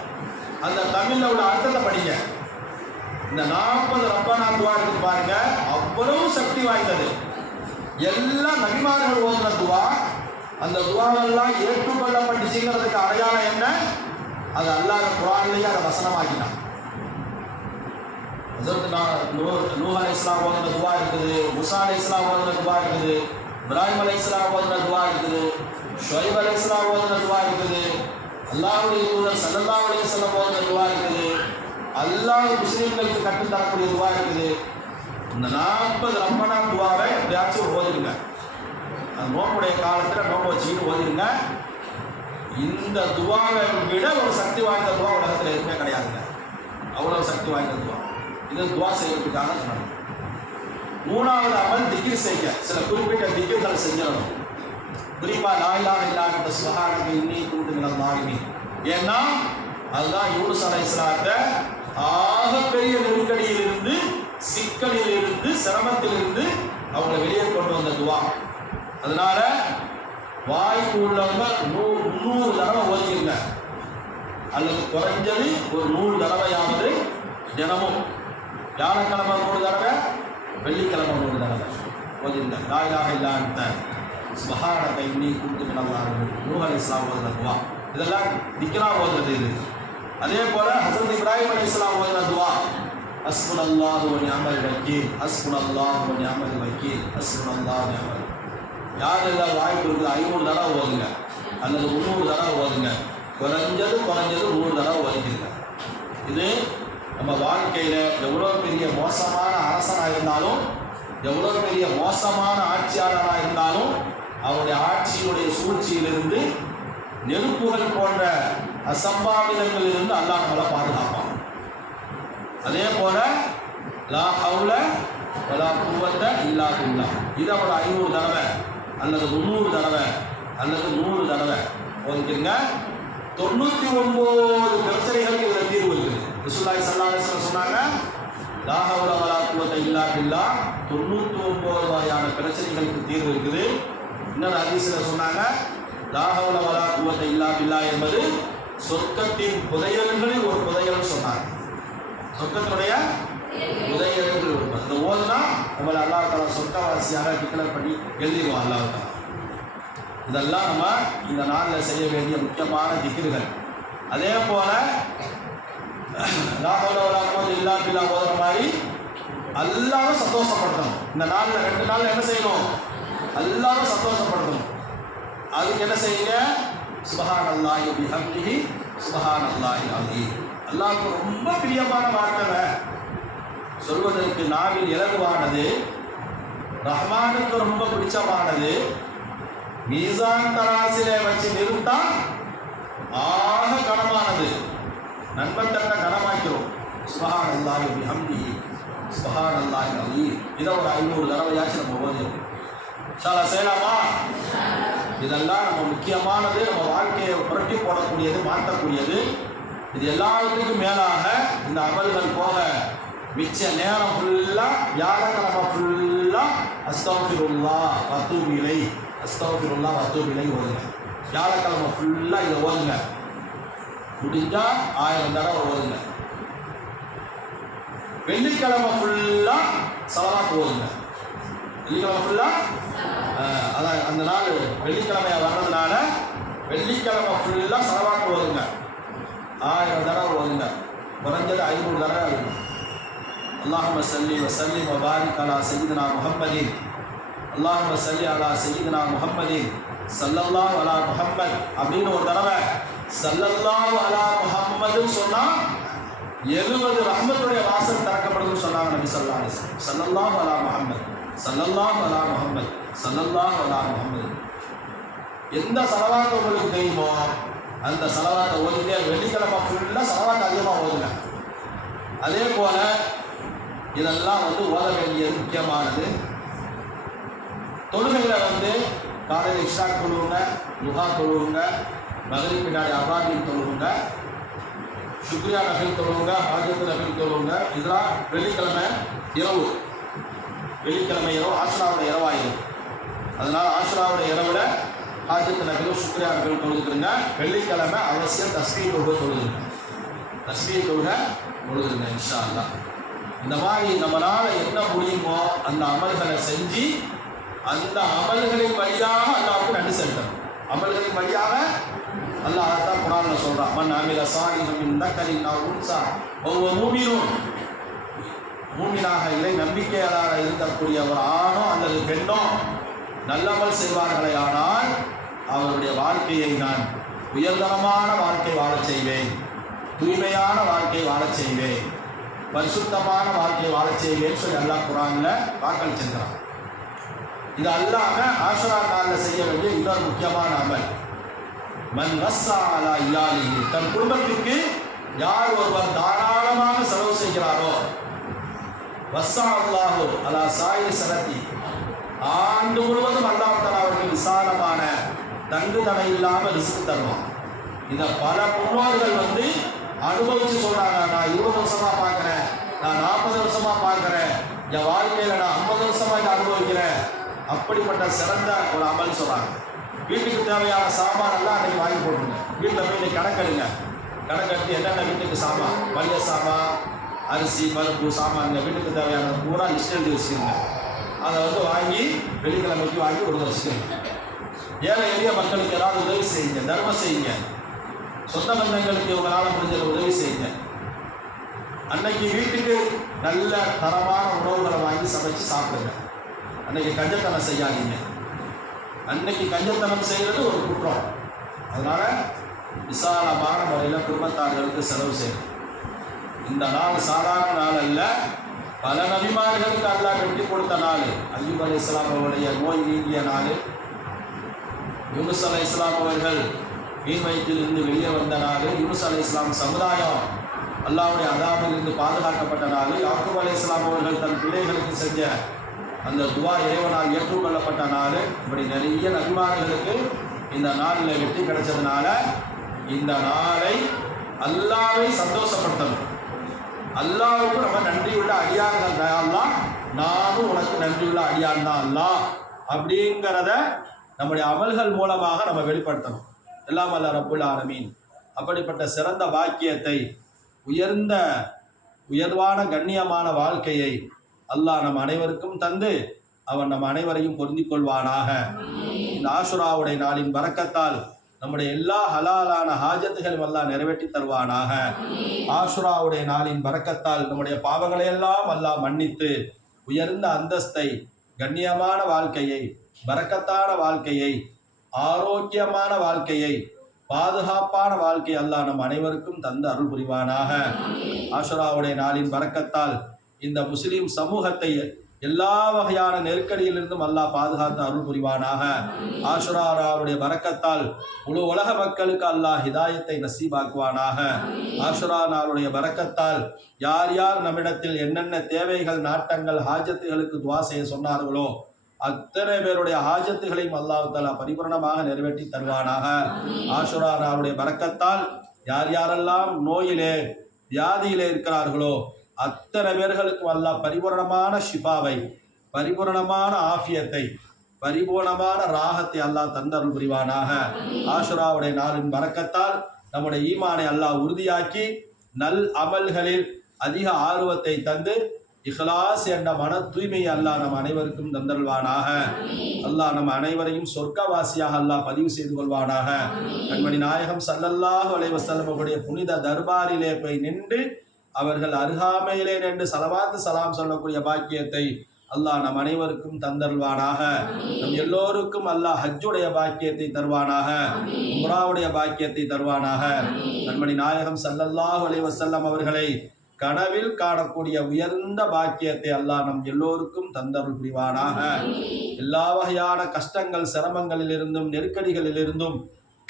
அந்த தமிழில் உள்ள அர்த்தத்தை படிங்க. இந்த 40 ரப்பனா துவா இருக்கு பாருங்க, அவ்வளவு சக்தி வாய்ந்தது. எல்லா நபிமார்கள் ஓதுன துவா, அந்த துவாவெல்லாம் ஏற்றுக்கொள்ளப்பட்டுச்சுங்கிறதுக்கு அடையாளம் என்ன? அது அல்லாஹ் குர்ஆன்லயே அதை வசனமாக்கினான். நூஹ் அலைஹிஸ்ஸலாம் ஓதுன துவா இருக்குது, மூசா அலைஹிஸ்ஸலாம் ஓதுன துவா இருக்குது, இப்ராஹிம் அலைஹிஸ்ஸலாம் ஓதுன துவா இருக்குது, ஷுஐப் அலைஹிஸ்ஸலாம் ஓதுன துவா இருக்குது, அல்லாஹ்வுடைய தூதர் ஸல்லல்லாஹு அலைஹி வஸல்லம் ஓதுன துவா இருக்குது, அல்லாஹ் முஸ்லிம்களுக்கு கற்றுத்தரக்கூடிய துவா இருக்குது. இந்த 40 ரப்பனா துவாவை எப்படியாச்சும் ஓதிடுங்க. அந்த நோம்புடைய காலத்தில் நோம்பு வச்சுக்கிட்டு ஓதிடுங்க. இந்த துவாவை விட ஒரு சக்தி வாய்ந்த துவா உலகத்தில் எதுவுமே கிடையாதுங்க. அவ்வளோ சக்தி வாய்ந்த துவா. இது துவா செய்யறதுக்காக சொன்னாங்க. 3வது அமல் திக்ர் செய்ய, சில குறிப்பிட்ட திக்ர்கள் செஞ்சிடணும். குறிப்பா லா இலாஹ இல்லா அன்த சுப்ஹானக இன்னீ குன்து மினல் ஸாலிமீன். ஏன்னா அதுதான் யூனுஸ் அலைஹிஸ்ஸலாத்தை ஆகப்பெரிய நெருக்கடியிலிருந்து, சிக்கலிலிருந்து, சிரமத்திலிருந்து அவங்களை வெளியே கொண்டு வந்த துவா. அதனால வாய்ப்பு உள்ளவங்க 300 தடவை ஓதிக்கிறங்க, அல்லது குறைஞ்சது ஒரு 100 தடவையாவது தினமும். வியாழக்கிழமை 3 தடவை, வெள்ளிக்கிழமை 3 தடவை ஓதிருங்க. லா இலாஹ இல்லா அன்த சுப்ஹானக இன்னீ குன்து மினல் ஸாலிமீன். நூஹ் அலைஹிஸ்ஸலாம் ஓதுன துவா. இதெல்லாம் திக்ரா ஓதுறது இது. அதே போல ஹஸரத் இப்ராஹிம் அலைஹிஸ்ஸலாம் ஓதுன துவா, ஹஸ்புனல்லாஹு வ நிஅமல் வக்கீல், ஹஸ்புனல்லாஹு வ நிஅமல் வக்கீல், ஹஸ்புனல்லாஹு வ நிஅமல். யார் ஏதாவது வாய்ப்பு இருக்குது 500 தடவை ஓதுங்க, அல்லது 300 தடவை ஓதுங்க. குறைஞ்சது 100 தடவை ஓதிக்கிறங்க. இது நம்ம வாழ்க்கையில் எவ்வளோ பெரிய மோசமான அரசனாக இருந்தாலும், எவ்வளோ பெரிய மோசமான ஆட்சியாளராக இருந்தாலும், அவருடைய ஆட்சியினுடைய சூழ்ச்சியிலிருந்து, நெருப்புகள் போன்ற அசம்பாவிதங்களிலிருந்து அல்லாஹ் நம்மளை பாதுகாப்பான். அதே போல லா ஹவுல வலா குவத்த இல்லா பில்லாஹ். இதை ஒரு 500 தடவை, அல்லது 300 தடவை, அல்லது 100 தடவை ஓதிக்கிறங்க. 99 பிரச்சனைகளுக்கு இதில் தீர்வு இருக்குது. ரசூலுல்லாஹி ஸல்லல்லாஹு அலைஹி வஸல்லம் சொன்னாங்க, லா ஹவுல வலா குவத்த இல்லா பில்லாஹ், 99 வகையான பிரச்சனைகளுக்கு தீர்வு இருக்குது. இன்னொரு ஹதீஸில் சொன்னாங்க, லா ஹவுல வலா குவத்த இல்லா பில்லாஹ் என்பது சொர்க்கத்தின் புதையல்களில் ஒரு புதையல்னு சொன்னாங்க. சொர்க்கத்தினுடைய புதையல்கள் இருக்கும். அந்த ஓதுனா நம்மளை அல்லாஹ் தஆலா சொர்க்கவாசியாக டிக்ளேர் பண்ணி எழுதிடுவான் அல்லாஹ் தஆலா. இதெல்லாம் நம்ம இந்த நாளில் செய்ய வேண்டிய முக்கியமான திக்ருகள். அதே போல லா ஹவுல வலா குவத்த இல்லா பில்லாஹ் ஓதுற மாதிரி அல்லாஹ்வை சந்தோஷப்படுத்தணும். இந்த நாளில் 2 நாளில் என்ன செய்யணும்? அல்லாஹ்வை சந்தோஷப்படுத்தணும். அதுக்கு என்ன செய்யுங்க? சுப்ஹானல்லாஹி வ பிஹம்திஹி சுப்ஹானல்லாஹில் அஸீம். அல்லாஹ்வுக்கு ரொம்ப பிரியமான வார்த்தை, சொல்வதற்கு நாவில் இலகுவானது, ரஹ்மானுக்கு ரொம்ப பிடிச்சமானது, மீசான் தராசிலே வச்சு நிறுத்தா ஆக கனமானது, நண்பத்தட்ட கனமாக்கிறோம். சுப்ஹானல்லாஹி வ பிஹம்திஹி சுப்ஹானல்லாஹில் அஸீம். இதை ஒரு 500 தடவையாச்சும் நம்ம ஓதுவோம். இன்ஷாஅல்லாஹ் செய்யலாமா? இதெல்லாம் நம்ம முக்கியமானது, நம்ம வாழ்க்கையை புரட்டி போடக்கூடியது, மாற்றக்கூடியது. இது எல்லாத்துக்கும் மேலாக இந்த அமல்கள் போக மிச்ச நேரம் ஃபுல்லாக, வியாழக்கிழமை ஃபுல்லாக அஸ்தக்ஃபிருல்லாஹ் வ அத்தூபு இலைஹ், அஸ்தக்ஃபிருல்லாஹ் வ அத்தூபு இலைஹ் ஓதுங்க. வியாழக்கிழமை ஃபுல்லாக இதை ஓதுங்க. முடிஞ்சால் 1000 தடவை ஓதுங்க. வெள்ளிக்கிழமை ஃபுல்லாக ஸலவாத் ஓதுங்க. வெள்ளிக்கிழமை ஃபுல்லாக அதான் அந்த நாள் வெள்ளிக்கிழமையாக வர்றதுனால வெள்ளிக்கிழமை ஃபுல்லாக ஸலவாத் ஓதுங்க. 1000 தடவை ஓதுங்க. குறைஞ்சது 500 தடவை ஆகும். அல்லாஹும்ம ஸல்லி வ ஸல்லிம் வ பாரிக் அலா சய்யிதினா முஹம்மதின், அல்லாஹும்ம ஸல்லி அலா சய்யிதினா முஹம்மதின் ஸல்லல்லாஹு அலா முஹம்மத் அப்படின்னு ஒரு தடவை ஸல்லல்லாஹு அலா முஹம்மதுன்னு சொன்னால் 70 ரஹ்மத்துடைய வாசல் திறக்கப்படுதுன்னு சொன்னாங்க நபி ஸல்லல்லாஹு அலைஹி வஸல்லம். ஸல்லல்லாஹு அலா முஹம்மத், ஸல்லல்லாஹு அலா முஹம்மத், ஸல்லல்லாஹு அலா முஹம்மது. எந்த ஸலவாத் உங்களுக்கு தெரியுமோ அந்த ஸலவாத்தை ஓதிட்டே வெள்ளிக்கிழமை ஃபுல்லாக ஸலவாத் அதிகமாக ஓதுங்க. அதே போல இதெல்லாம் ஓத வேண்டியது முக்கியமானது. தொழுகையில் காலையில் இஷ்ராக் தொழுவுங்க, லுஹா தொழுவுங்க, மகரிப் பின்னாடி அபாபில் தொழுவுங்க, சுக்ரியா நஃபில் தொழுவுங்க, ஹாஜத் நஃபில் தொழுவுங்க. இதெல்லாம் வெள்ளிக்கிழமை இரவு, வெள்ளிக்கிழமை இரவு ஆஷுராவுடைய இரவாயிரும். அதனால் ஆஷுராவுடைய இரவில் ஹாஜத் நஃபிலும் சுக்ரியா நஃபில் தொழுதுக்குங்க. வெள்ளிக்கிழமை அவசியம் தஸ்பீஹ் தொழுகை தொழுதுங்க, தஸ்பீஹ் தொழுகை தொழுதுங்க இன்ஷா அல்லாஹ். இந்த மாதிரி நம்மளால் என்ன முடியுமோ அந்த அமல்களை செஞ்சு அந்த அமல்களின் வழியாக அல்லாஹ்வுக்கு நன்றி செலுத்தணும். அமல்களின் வழியாக அல்லாஹ் தான் குர்ஆன்ல சொல்றான், மன் அமில சாலிஹன் மின் தக்கரின் அவ் உன்ஸா வஹுவ மூமினுன். மூமினாக இறை நம்பிக்கையாளராக இருக்கக்கூடிய ஒரு ஆணோ அல்லது பெண்ணோ நல்லமல் செய்வார்களே ஆனால் அவருடைய வாழ்க்கையை நான் உயர்தரமான வாழ்க்கை வாழச் செய்வேன், தூய்மையான வாழ்க்கை வாழச் செய்வேன், பரிசுத்தமான வாழ்க்கை வாழச் செய்வேன்னு சொல்லி அல்லாஹ் குர்ஆன்ல வாக்களிச்சிருக்கிறான். இது அல்லாம ஆஷுரா நாளில் செய்ய வேண்டிய இன்னொரு முக்கியமான அமல், மன் வஸ்ஸா அலா இயாலிஹி, தன் குடும்பத்திற்கு யார் ஒருவர் தாராளமாக செலவு செய்கிறாரோ, வஸ்ஸா அல்லாஹு அலா சாயிரி சனத்தி, ஆண்டு முழுவதும் அல்லாஹ் தஆலா அவருக்கு விசாலமான தங்கு தடை இல்லாமல் ரிஸ்க் தருவான். இதை பல முன்னோர்கள் அனுபவிச்சு சொல்றாங்க. நான் 20 வருஷமா பார்க்கிறேன், நான் 40 வருஷமா பார்க்கிறேன், என் வாழ்க்கையில நான் 50 வருஷமா இதை அனுபவிக்கிறேன். அப்படிப்பட்ட சிறந்த ஒரு அமல் சொல்றாங்க. வீட்டுக்கு தேவையான சாமான் எல்லாம் அன்னைக்கு வாங்கி போட்டுருங்க. வீட்டில் போய் இன்னைக்கு கணக்கெடுங்க. கணக்கெடுத்து என்னென்ன வீட்டுக்கு சாமான், மளிகை சாமான், அரிசி பருப்பு சாமான், வீட்டுக்கு தேவையான பூரா லிஸ்ட் எழுதி வச்சுக்கோங்க. அதை வாங்கி வெள்ளிக்கிழமைக்கு வாங்கி ஒரு வச்சுக்கோங்க. ஏழை எளிய மக்களுக்கு ஏதாவது உதவி செய்யுங்க, தர்மம் செய்யுங்க. சொந்த பந்தங்களுக்கு உங்களால் முடிஞ்ச உதவி செய்யுங்க. அன்னைக்கு வீட்டுக்கு நல்ல தரமான உணவுகளை வாங்கி சமைச்சு சாப்பிடுங்க. அன்னைக்கு கஞ்சத்தனம் செய்யாதீங்க. அன்னைக்கு கஞ்சத்தனம் செய்கிறது ஒரு குற்றம். அதனால விசாலமான முறையில் குடும்பத்தார்களுக்கு செலவு செய்யணும். இந்த நாள் சாதாரண நாள் அல்ல. பல நபிமார்களுக்கு அல்லாஹ் வெற்றி கொடுத்த நாள். அய்யூப் அலைஹிஸ்ஸலாம் அவருடைய நோய் நீங்கிய நாள். யூனுஸ் அலைஹிஸ்ஸலாம் அவர்கள் மீன் வயிற்றிலிருந்து வெளியே வந்த நாள். யூனுஸ் அலைஹிஸ்ஸலாம் சமுதாயம் அல்லாஹ்வுடைய அதாபிலிருந்து பாதுகாக்கப்பட்ட நாள். யாக்கூப் அலைஹிஸ்ஸலாம் அவர்கள் தன் பிள்ளைகளுக்கு செஞ்ச அந்த துவா இறைவனால் ஏற்றுக்கொள்ளப்பட்ட நாள். இப்படி நிறைய நபிமார்களுக்கு இந்த நாளில் வெற்றி கிடைச்சதுனால இந்த நாளை அல்லாஹ்வை சந்தோஷப்படுத்தணும். அல்லாஹ்வுக்கு நம்ம நன்றியுள்ள அடியார்கள் தான். நானும் உனக்கு நன்றியுள்ள அடியான் தான் அல்லாஹ் அப்படிங்கிறத நம்முடைய அமல்கள் மூலமாக நம்ம வெளிப்படுத்தணும். எல்லாம் வல்ல ரப்புல் ஆலமீன் அப்படிப்பட்ட சிறந்த வாக்கியத்தை, உயர்வான கண்ணியமான வாழ்க்கையை அல்லாஹ் நம் அனைவருக்கும் தந்து அவன் நம் அனைவரையும் பொருந்திக் கொள்வானாக. இந்த ஆஷுராவுடைய நாளின் பரக்கத்தால் நம்முடைய எல்லா ஹலாலான ஹாஜத்துகளும் அல்லாஹ் நிறைவேற்றி தருவானாக. ஆஷுராவுடைய நாளின் பரக்கத்தால் நம்முடைய பாவங்களை எல்லாம் அல்லாஹ் மன்னித்து உயர்ந்த அந்தஸ்தை, கண்ணியமான வாழ்க்கையை, பரக்கத்தான வாழ்க்கையை, ஆரோக்கியமான வாழ்க்கையை, பாதுகாப்பான வாழ்க்கை அல்லாஹ் நம் அனைவருக்கும் தந்து அருள் புரிவானாக. ஆஷுராவுடைய நாளின் பரக்கத்தால் இந்த முஸ்லிம் சமூகத்தை எல்லா வகையான நெருக்கடியிலிருந்தும் அல்லாஹ் பாதுகாத்து அருள் புரிவானாக. ஆஷுராவுடைய பரக்கத்தால் முழு உலக மக்களுக்கு அல்லாஹ் ஹிதாயத்தை நசீபாக்குவானாக. ஆஷுரா நாளுடைய பரக்கத்தால் யார் யார் நம்மிடத்தில் என்னென்ன தேவைகள், நாட்டங்கள், ஹாஜத்துகளுக்கு துவா செய்ய சொன்னார்களோ அத்தனை பேருடைய ஹாஜத்துகளையும் அல்லாஹ் தஆலா பரிபூர்ணமாக நிறைவேற்றி தருவானாக. ஆஷுரா நாளுடைய பரக்கத்தால் யார் யாரெல்லாம் நோயிலே, வியாதியிலே இருக்கிறார்களோ அத்தனை பேர்களுக்கும் அல்லாஹ் பரிபூரணமான ஷிஃபாவை, பரிபூரணமான ஆஃபியத்தை, பரிபூரணமான ராகத்தை அல்லாஹ் தந்தருள் புரிவானாக. ஆஷுராவுடைய நாளின் பரக்கத்தால் நம்முடைய ஈமானை அல்லாஹ் உறுதியாக்கி நல் அமல்களில் அதிக ஆர்வத்தை தந்து இஹ்லாஸ் என்ற மன தூய்மையை அல்லாஹ் நம் அனைவருக்கும் தந்தருள்வானாக. அல்லாஹ் நம் அனைவரையும் சொர்க்கவாசியாக அல்லாஹ் பதிவு செய்து கொள்வானாக. கண்மணி நாயகம் ஸல்லல்லாஹு அலைஹி வஸல்லம் அவருடைய புனித தர்பாரிலே போய் நின்று அவர்கள் அருகாமையிலே நின்று ஸலவாத்து ஸலாம் சொல்லக்கூடிய பாக்கியத்தை அல்லாஹ் நம் அனைவருக்கும் தந்தருள்வானாக. நம் எல்லோருக்கும் அல்லாஹ் ஹஜ்ஜுடைய பாக்கியத்தை தருவானாக, உம்ராவுடைய பாக்கியத்தை தருவானாக. கண்மணி நாயகம் ஸல்லல்லாஹு அலைஹி வஸல்லம் அவர்களை கனவில் காணக்கூடிய உயர்ந்த பாக்கியத்தை அல்லாஹ் நம் எல்லோருக்கும் தந்தருள் புரிவானாக. எல்லா வகையான கஷ்டங்கள், சிரமங்களிலிருந்தும், நெருக்கடிகளிலிருந்தும்,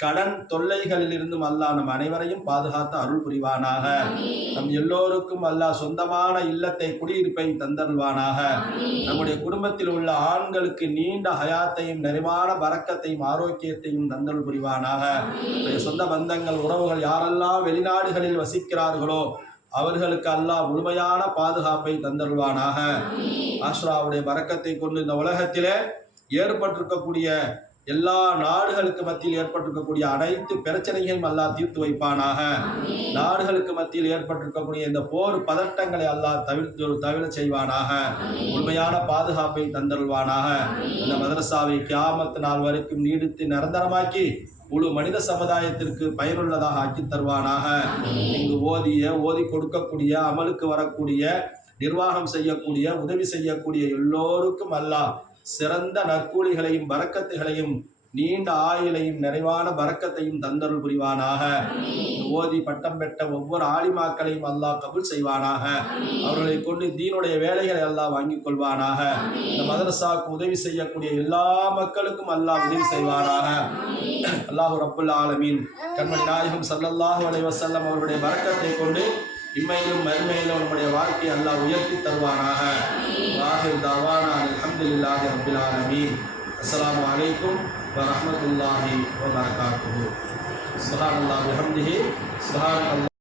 கடன் தொல்லைகளிலிருந்தும் அல்லாஹ் நம் அனைவரையும் பாதுகாத்து அருள் புரிவானாக. நம் எல்லோருக்கும் அல்லாஹ் சொந்தமான இல்லத்தை, குடியிருப்பை தந்தருள்வானாக. நம்முடைய குடும்பத்தில் உள்ள ஆண்களுக்கு நீண்ட ஹயாத்தையும், நிறைவான பரக்கத்தையும், ஆரோக்கியத்தையும் தந்தருள் புரிவானாக. சொந்த பந்தங்கள், உறவுகள் யாரெல்லாம் வெளிநாடுகளில் வசிக்கிறார்களோ அவர்களுக்கு அல்லாஹ் முழுமையான பாதுகாப்பை தந்தருள்வானாக. ஆஷுராவுடைய பரக்கத்தை கொண்டு இந்த உலகத்திலே ஏற்பட்டிருக்கக்கூடிய எல்லா நாடுகளுக்கு மத்தியில் ஏற்பட்டிருக்கக்கூடிய அனைத்து பிரச்சனைகளையும் அல்லாஹ் தீர்த்து வைப்பானாக. நாடுகளுக்கு மத்தியில் ஏற்பட்டிருக்கக்கூடிய இந்த போர் பதட்டங்களை அல்லாஹ் தவிர செய்வானாக. முழுமையான பாதுகாப்பை தந்தருள்வானாக. இந்த மதரசாவை கியாமத் நாள் வரைக்கும் நீடித்து நிரந்தரமாக்கி முழு மனித சமுதாயத்திற்கு பயனுள்ளதாக ஆக்கி தருவானாக. இங்கு ஓதி கொடுக்கக்கூடிய, அமலுக்கு வரக்கூடிய, நிர்வாகம் செய்யக்கூடிய, உதவி செய்யக்கூடிய எல்லோருக்கும் அல்லாஹ் சிறந்த நற்கூலிகளையும், பரக்கத்துகளையும், நீண்ட ஆயுளையும், நிறைவான பரக்கத்தையும் தந்தருள் புரிவானாக. ஓதி பட்டம் பெற்ற ஒவ்வொரு ஆலிமாக்களையும் அல்லாஹ் கபூல் செய்வானாக. அவர்களை கொண்டு தீனுடைய வேலைகளை அல்லாஹ் வாங்கிக் கொள்வானாக. இந்த மதரசாவுக்கு உதவி செய்யக்கூடிய எல்லா மக்களுக்கும் அல்லாஹ் உதவி செய்வானாக. அல்லாஹு ரப்புல் ஆலமீன் கண்மணி நாயகம் ஸல்லல்லாஹு அலைஹி வஸல்லம் அவருடைய பரக்கத்தை கொண்டு இம்மையிலும் மறுமையிலும் நம்முடைய வாழ்க்கையை அல்லாஹ் உயர்த்தி தருவானாக. ஆகிர் தவானா அல்ஹம்துலில்லாஹி ரப்பில் ஆலமீன். அஸ்ஸலாமு அலைக்கும் வ ரஹ்மத்துல்லாஹி வ பரகாத்துஹு. சுப்ஹானல்லாஹி வ பிஹம்திஹி சுப்ஹானல்லாஹ்.